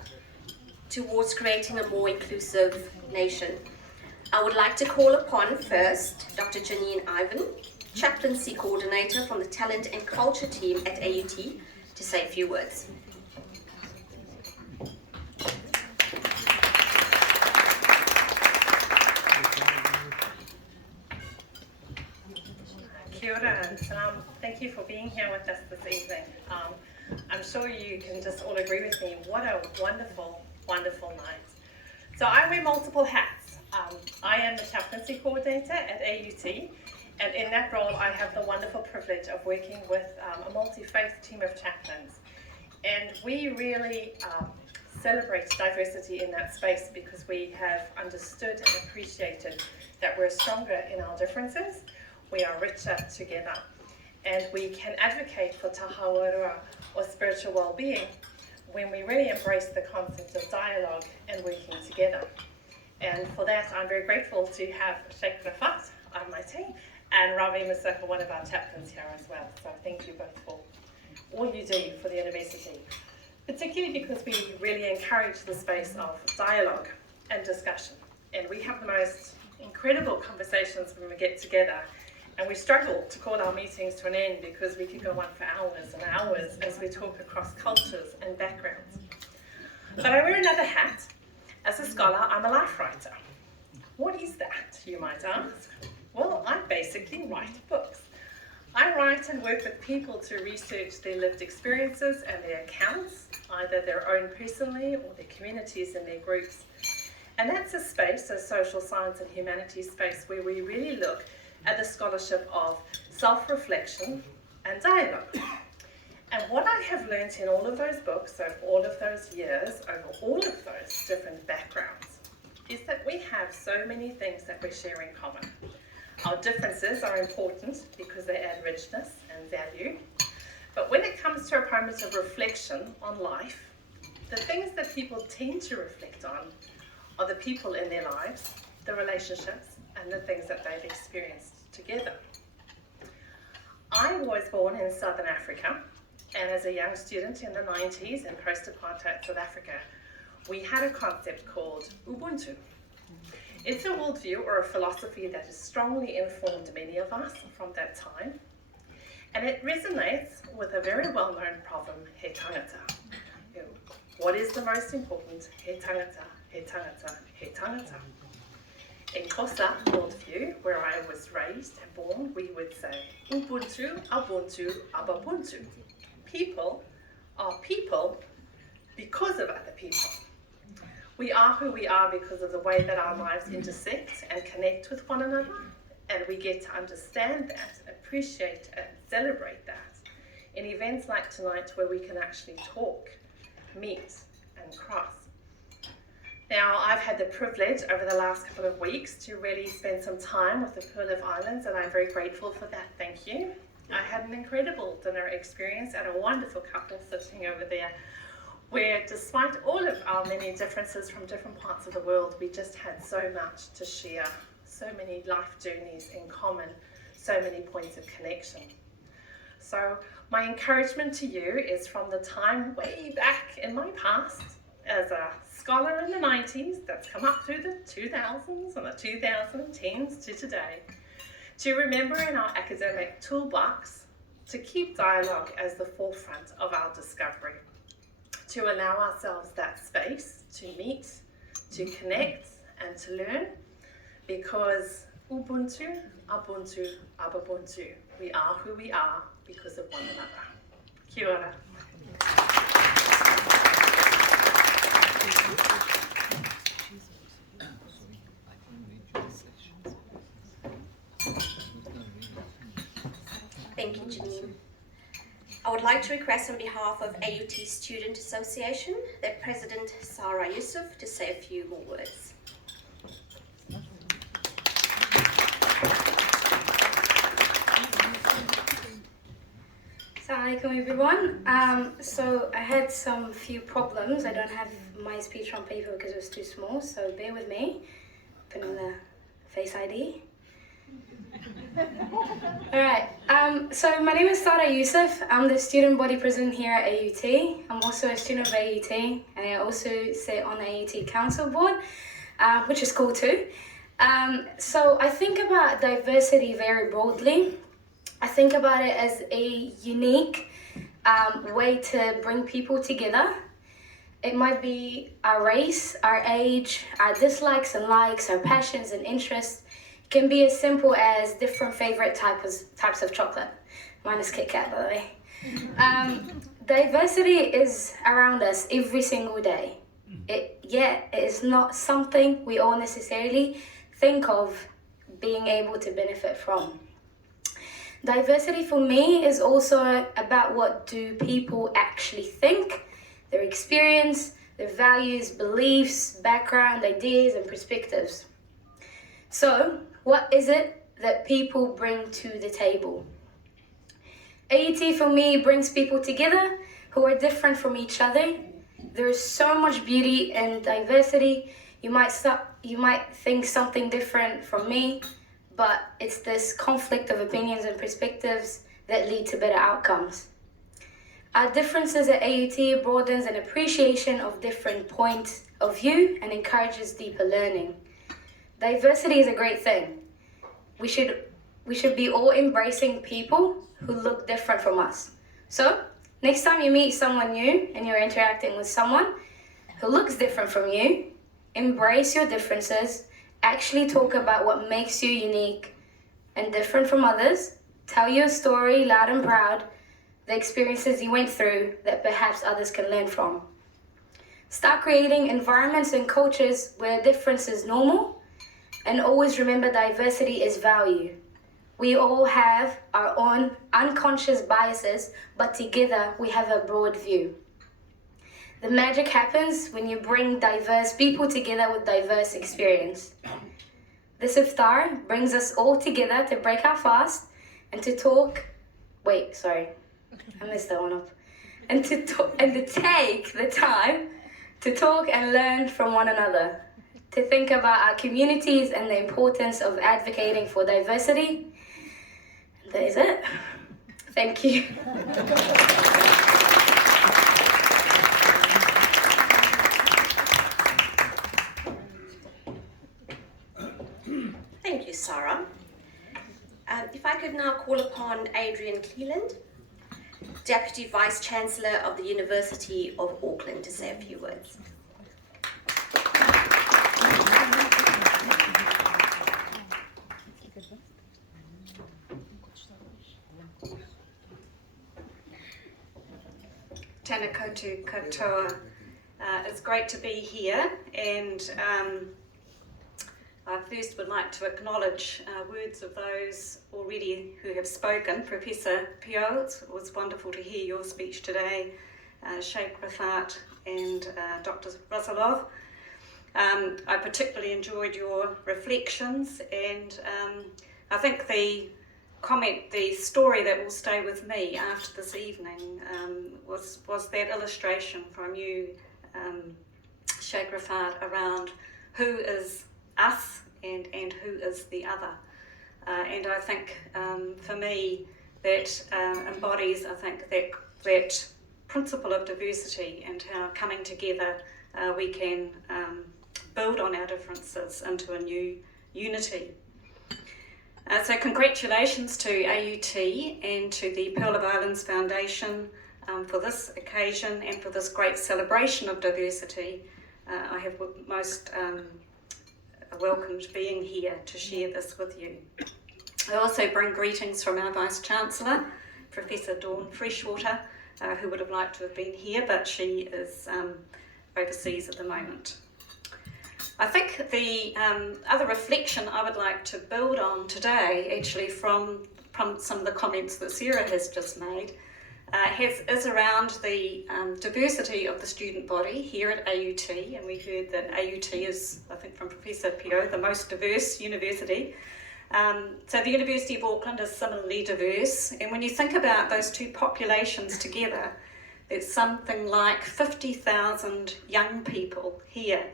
towards creating a more inclusive nation. I would like to call upon first Dr. Janine Ivan, Chaplaincy Coordinator from the Talent and Culture team at AUT, to say a few words. Kia ora and thank you for being here with us this evening. I'm sure you can just all agree with me. What a wonderful, wonderful night. So I wear multiple hats. I am the Chaplaincy Coordinator at AUT, and in that role I have the wonderful privilege of working with a multi-faith team of chaplains. And we really celebrate diversity in that space because we have understood and appreciated that we're stronger in our differences, we are richer together, and we can advocate for tahawarua, or spiritual well-being, when we really embrace the concept of dialogue and working together. And for that, I'm very grateful to have Sheikh Rafat on my team and Ravi Musaka, one of our chaplains here as well. So thank you both for all you do for the university, particularly because we really encourage the space of dialogue and discussion. And we have the most incredible conversations when we get together, and we struggle to call our meetings to an end because we could go on for hours and hours as we talk across cultures and backgrounds. But I wear another hat. As a scholar, I'm a life writer. What is that, you might ask? Well, I basically write books. I write and work with people to research their lived experiences and their accounts, either their own personally or their communities and their groups. And that's a space, a social science and humanities space, where we really look at the scholarship of self-reflection and dialogue. And what I have learnt in all of those books, over all of those years, over all of those different backgrounds, is that we have so many things that we share in common. Our differences are important because they add richness and value. But when it comes to a moment of reflection on life, the things that people tend to reflect on are the people in their lives, the relationships, and the things that they've experienced together. I was born in Southern Africa, and as a young student in the 90s in post-apartheid South Africa, we had a concept called Ubuntu. It's a worldview or a philosophy that has strongly informed many of us from that time, and it resonates with a very well-known problem, he tangata. What is the most important? He tangata, he tangata, he tangata. In Xhosa worldview, where I was raised and born, we would say Ubuntu, Ubuntu, Ababuntu. People are people because of other people. We are who we are because of the way that our lives intersect and connect with one another, and we get to understand that, appreciate and celebrate that in events like tonight where we can actually talk, meet and cross. Now, I've had the privilege over the last couple of weeks to really spend some time with the Pearl of Islands, and I'm very grateful for that, thank you. I had an incredible dinner experience and a wonderful couple sitting over there, where despite all of our many differences from different parts of the world, we just had so much to share, so many life journeys in common, so many points of connection. So my encouragement to you is from the time way back in my past as a scholar in the 90s that's come up through the 2000s and the 2010s to today, to remember in our academic toolbox to keep dialogue as the forefront of our discovery, to allow ourselves that space to meet, to connect and to learn, because Ubuntu, Ubuntu, Ubuntu, we are who we are because of one another. Kia ora. Thank you, Janine. I would like to request on behalf of AUT Student Association that President Sarah Yusuf to say a few more words. Assalamualaikum everyone. So I had some few problems. I don't have my speech on paper because it was too small, so bear with me. Put on the Face ID. Alright, so my name is Sarah Yusuf. I'm the student body president here at AUT. I'm also a student of AUT, and I also sit on the AUT council board, which is cool too. So I think about diversity very broadly. I think about it as a unique way to bring people together. It might be our race, our age, our dislikes and likes, our passions and interests. It can be as simple as different favorite types of chocolate. Mine is Kit Kat, by the way. Diversity is around us every single day. It is not something we all necessarily think of being able to benefit from. Diversity for me is also about what do people actually think, their experience, their values, beliefs, background, ideas, and perspectives. So, what is it that people bring to the table? AUT for me brings people together who are different from each other. There is so much beauty in diversity. You might think something different from me, but it's this conflict of opinions and perspectives that lead to better outcomes. Our differences at AUT broadens an appreciation of different points of view and encourages deeper learning. Diversity is a great thing. We should be all embracing people who look different from us. So, next time you meet someone new and you're interacting with someone who looks different from you, embrace your differences. Actually talk about what makes you unique and different from others. Tell your story loud and proud, the experiences you went through that perhaps others can learn from. Start creating environments and cultures where difference is normal, and always remember diversity is value. We all have our own unconscious biases, but together we have a broad view. The magic happens when you bring diverse people together with diverse experience. This Iftar brings us all together to break our fast and to talk. Wait, sorry, I messed that one up. And to take the time to talk and learn from one another. To think about our communities and the importance of advocating for diversity. And that is it. Thank you. Thank you, Sarah. If I could now call upon Adrian Cleland, Deputy Vice-Chancellor of the University of Auckland, to say a few words. Tēnā koutou katoa. It's great to be here, and I first would like to acknowledge words of those already who have spoken. Professor Pio, it was wonderful to hear your speech today, Sheikh Rafat and Dr. Rasalov. I particularly enjoyed your reflections, and I think the story that will stay with me after this evening was that illustration from you, Sheikh Rafat, around who is us and who is the other. And I think for me that embodies, I think, that principle of diversity and how coming together we can build on our differences into a new unity. So congratulations to AUT and to the Pearl of Islands Foundation for this occasion and for this great celebration of diversity. I have most welcomed being here to share this with you. I also bring greetings from our Vice-Chancellor, Professor Dawn Freshwater, who would have liked to have been here, but she is overseas at the moment. I think the other reflection I would like to build on today, actually from some of the comments that Sarah has just made, is around the diversity of the student body here at AUT, and we heard that AUT is, I think from Professor Pio, the most diverse university. So the University of Auckland is similarly diverse, and when you think about those two populations together, there's something like 50,000 young people here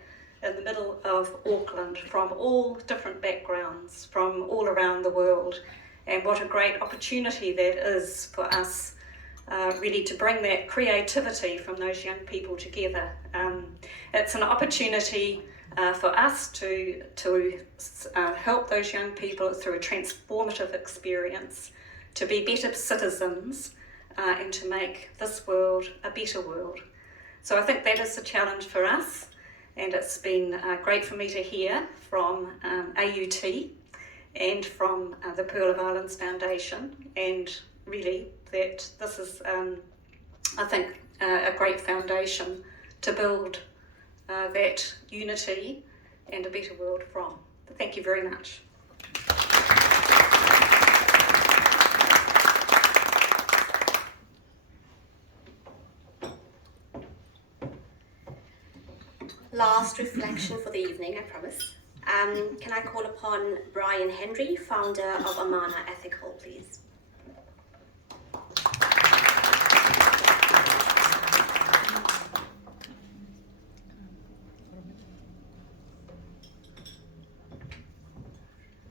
in the middle of Auckland from all different backgrounds, from all around the world, and what a great opportunity that is for us really to bring that creativity from those young people together. It's an opportunity for us to help those young people through a transformative experience, to be better citizens and to make this world a better world. So I think that is a challenge for us, and it's been great for me to hear from AUT and from the Pearl of Islands Foundation, and really that this is, I think, a great foundation to build that unity and a better world from. Thank you very much. Last reflection for the evening, I promise. Can I call upon Brian Henry, founder of Amana Ethical, please?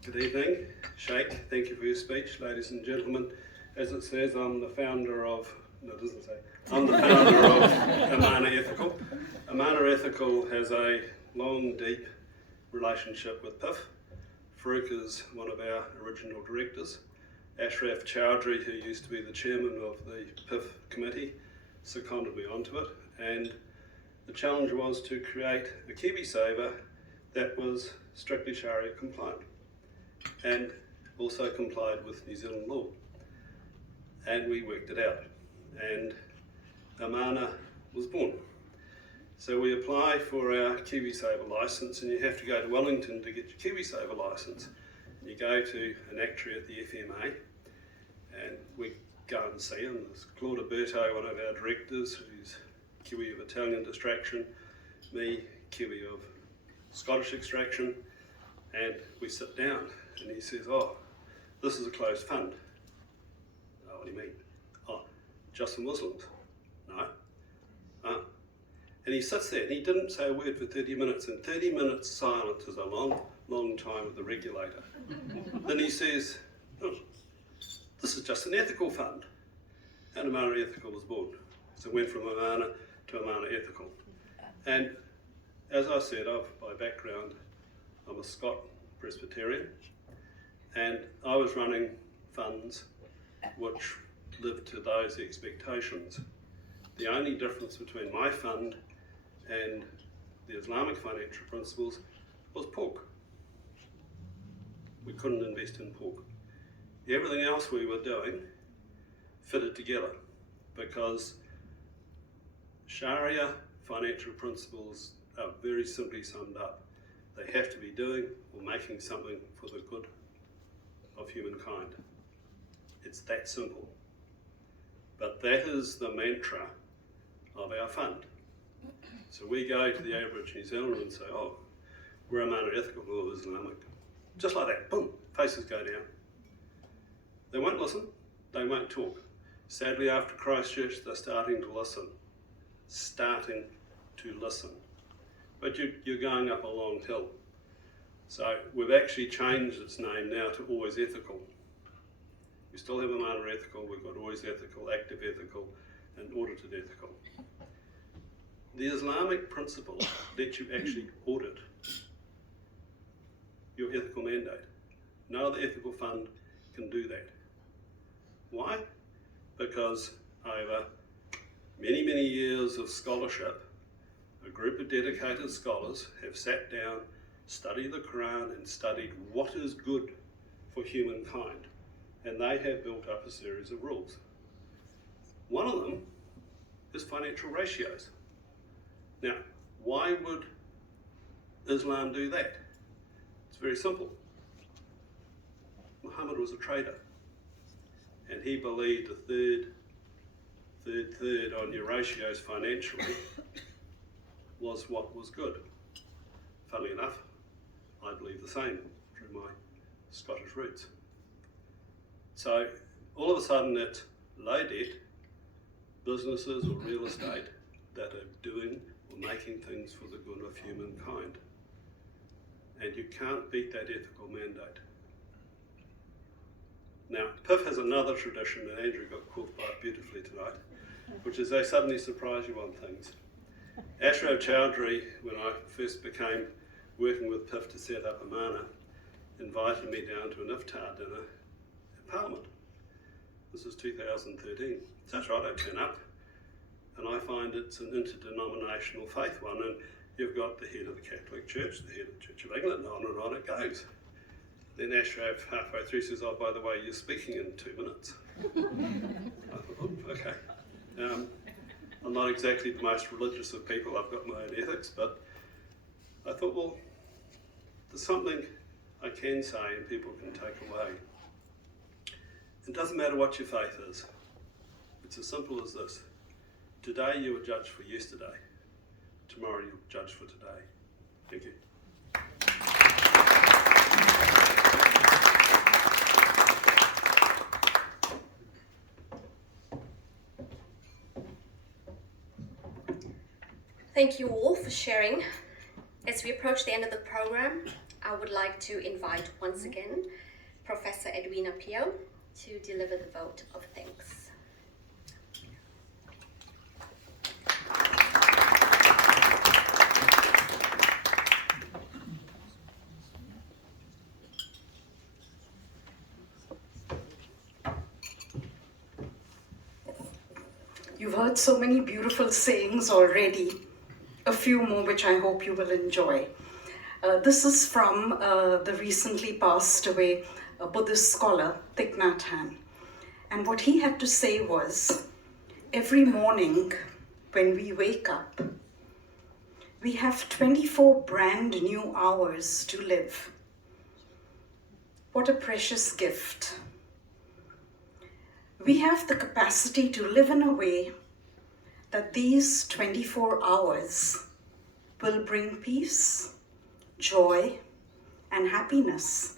Good evening, Sheikh. Thank you for your speech, ladies and gentlemen. As it says, I'm the founder of, no, it doesn't say, I'm the founder of Amana Ethical. Amana Ethical has a long, deep relationship with PIF. Farouk is one of our original directors. Ashraf Chowdhury, who used to be the chairman of the PIF committee, seconded me onto it, and the challenge was to create a KiwiSaver that was strictly Sharia compliant and also complied with New Zealand law. And we worked it out, and Amana was born. So we apply for our KiwiSaver licence, and you have to go to Wellington to get your KiwiSaver licence. You go to an actuary at the FMA, and we go and see him. There's Claude Berto, one of our directors, who's Kiwi of Italian extraction, me, Kiwi of Scottish extraction, and we sit down, and he says, oh, this is a closed fund. Oh, what do you mean? Oh, just for Muslims? No. And he sits there, and he didn't say a word for 30 minutes, and 30 minutes silence is a long, long time with the regulator. Then he says, oh, this is just an ethical fund. And Amana Ethical was born. So it went from Amana to Amana Ethical. And as I said, by background, I'm a Scot Presbyterian, and I was running funds which lived to those expectations. The only difference between my fund and the Islamic financial principles was pork. We couldn't invest in pork. Everything else we were doing fitted together, because Sharia financial principles are very simply summed up. They have to be doing or making something for the good of humankind. It's that simple. But that is the mantra of our fund. So we go to the average New Zealander and say, oh, we're Amana Ethical or Islamic. Just like that, boom, faces go down. They won't listen, they won't talk. Sadly, after Christchurch, they're starting to listen. Starting to listen. But you're going up a long hill. So we've actually changed its name now to Always Ethical. We still have a minor ethical, we've got always ethical, active ethical, and audited ethical. The Islamic principle lets you actually audit your ethical mandate. No other ethical fund can do that. Why? Because over many, many years of scholarship, a group of dedicated scholars have sat down, studied the Quran, and studied what is good for humankind. And they have built up a series of rules. One of them is financial ratios. Now, why would Islam do that? It's very simple. Muhammad was a trader, and he believed a third on your ratios financially was what was good. Funnily enough, I believe the same through my Scottish roots. So all of a sudden it's low debt, businesses or real estate that are doing or making things for the good of humankind. And you can't beat that ethical mandate. Now, PIF has another tradition, and Andrew got caught by it beautifully tonight, which is they suddenly surprise you on things. Ashraf Chowdhury, when I first began working with PIF to set up Amana, invited me down to an Iftar dinner at Parliament. This was 2013. So that's right, I turn up, and I find it's an interdenominational faith one, and you've got the head of the Catholic Church, the head of the Church of England, and on it goes. Then Ashraf, halfway through, says, oh, by the way, you're speaking in 2 minutes. I thought, oh, okay. I'm not exactly the most religious of people, I've got my own ethics, but I thought, well, there's something I can say and people can take away. It doesn't matter what your faith is. It's as simple as this. Today you were judged for yesterday. Tomorrow you'll judge for today. Thank you. Thank you all for sharing. As we approach the end of the program, I would like to invite once again Professor Edwina Pio to deliver the vote of thanks. You've heard so many beautiful sayings already. A few more which I hope you will enjoy. This is from the recently passed away Buddhist scholar Thich Nhat Hanh. And what he had to say was, every morning when we wake up, we have 24 brand new hours to live. What a precious gift. We have the capacity to live in a way that these 24 hours will bring peace, joy, and happiness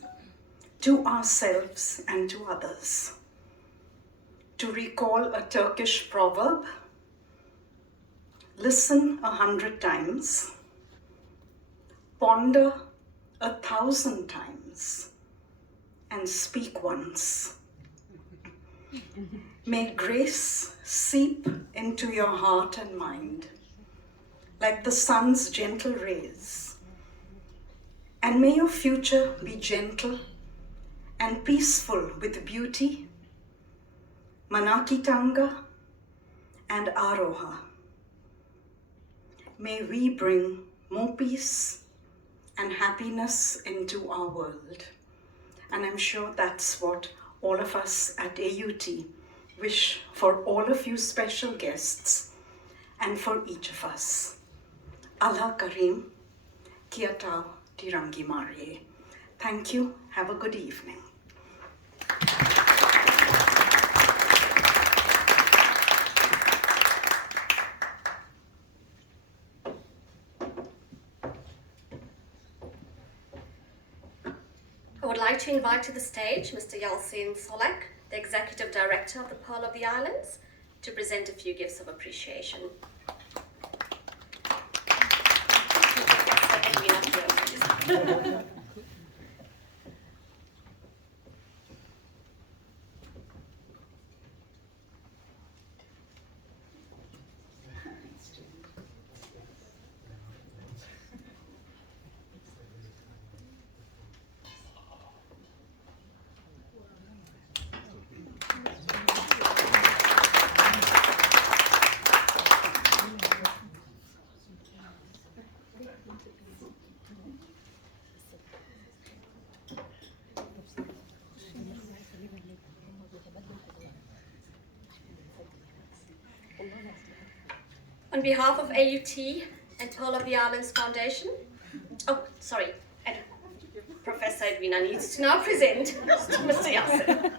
to ourselves and to others. To recall a Turkish proverb, listen 100 times, ponder 1,000 times, and speak once. May grace seep into your heart and mind like the sun's gentle rays. And may your future be gentle and peaceful with beauty, Manakitanga, and Aroha. May we bring more peace and happiness into our world. And I'm sure that's what all of us at AUT wish for all of you special guests and for each of us. Allah Karim, Kia Tau Tirangi Marie. Thank you. Have a good evening. I would like to invite to the stage Mr. Yalcin Solak, the Executive Director of the Pearl of the Islands, to present a few gifts of appreciation. behalf of AUT and Pearl of the Islands Foundation, and Professor Edwina needs to now present to Mr. Yasser.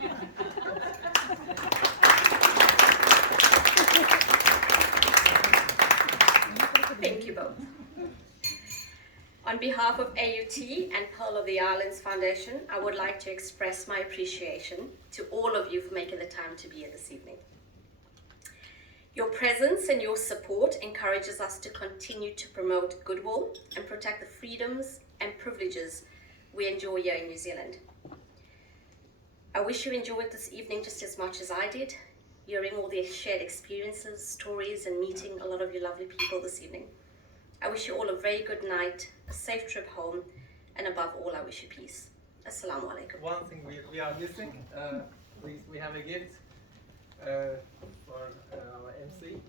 Thank you both. On behalf of AUT and Pearl of the Islands Foundation, I would like to express my appreciation to all of you for making the time to be here this evening. Your presence and your support encourages us to continue to promote goodwill and protect the freedoms and privileges we enjoy here in New Zealand. I wish you enjoyed this evening just as much as I did, hearing all the shared experiences, stories, and meeting a lot of you lovely people this evening. I wish you all a very good night, a safe trip home, and above all, I wish you peace. Assalamu alaikum. One thing we are missing, we have a gift for our MC.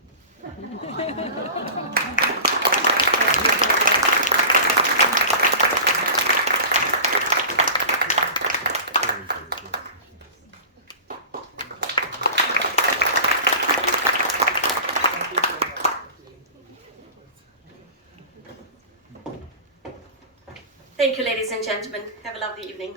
Thank you, ladies and gentlemen. Have a lovely evening.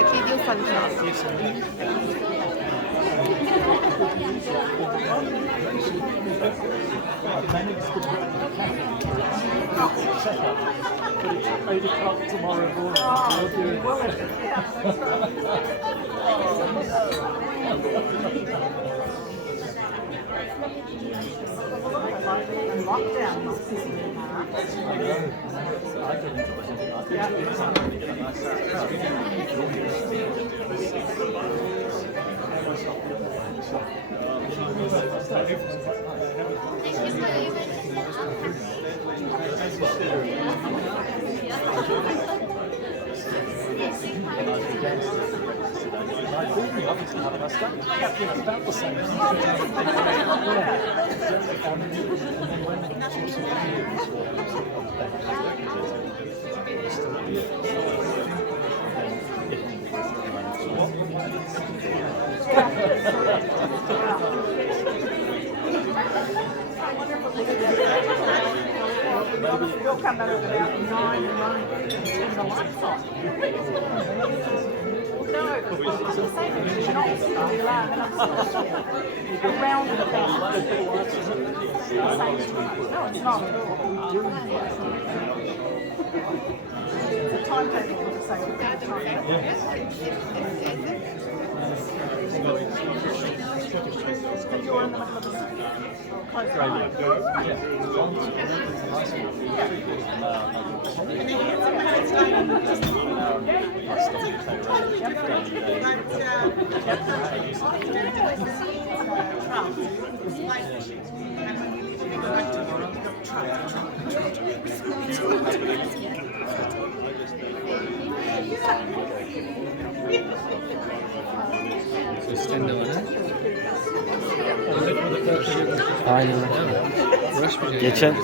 أكيد يوصل إن شاء But it's 8 o'clock tomorrow morning. We'll do it. About the same. You'll come back at about 9 and 9 turn the lights on. No, because the same as you're not still the alarm and I'm still around the about the same time. No, it's not at all. The timetable is the same. You're in the middle of the city. Aynen. Geçen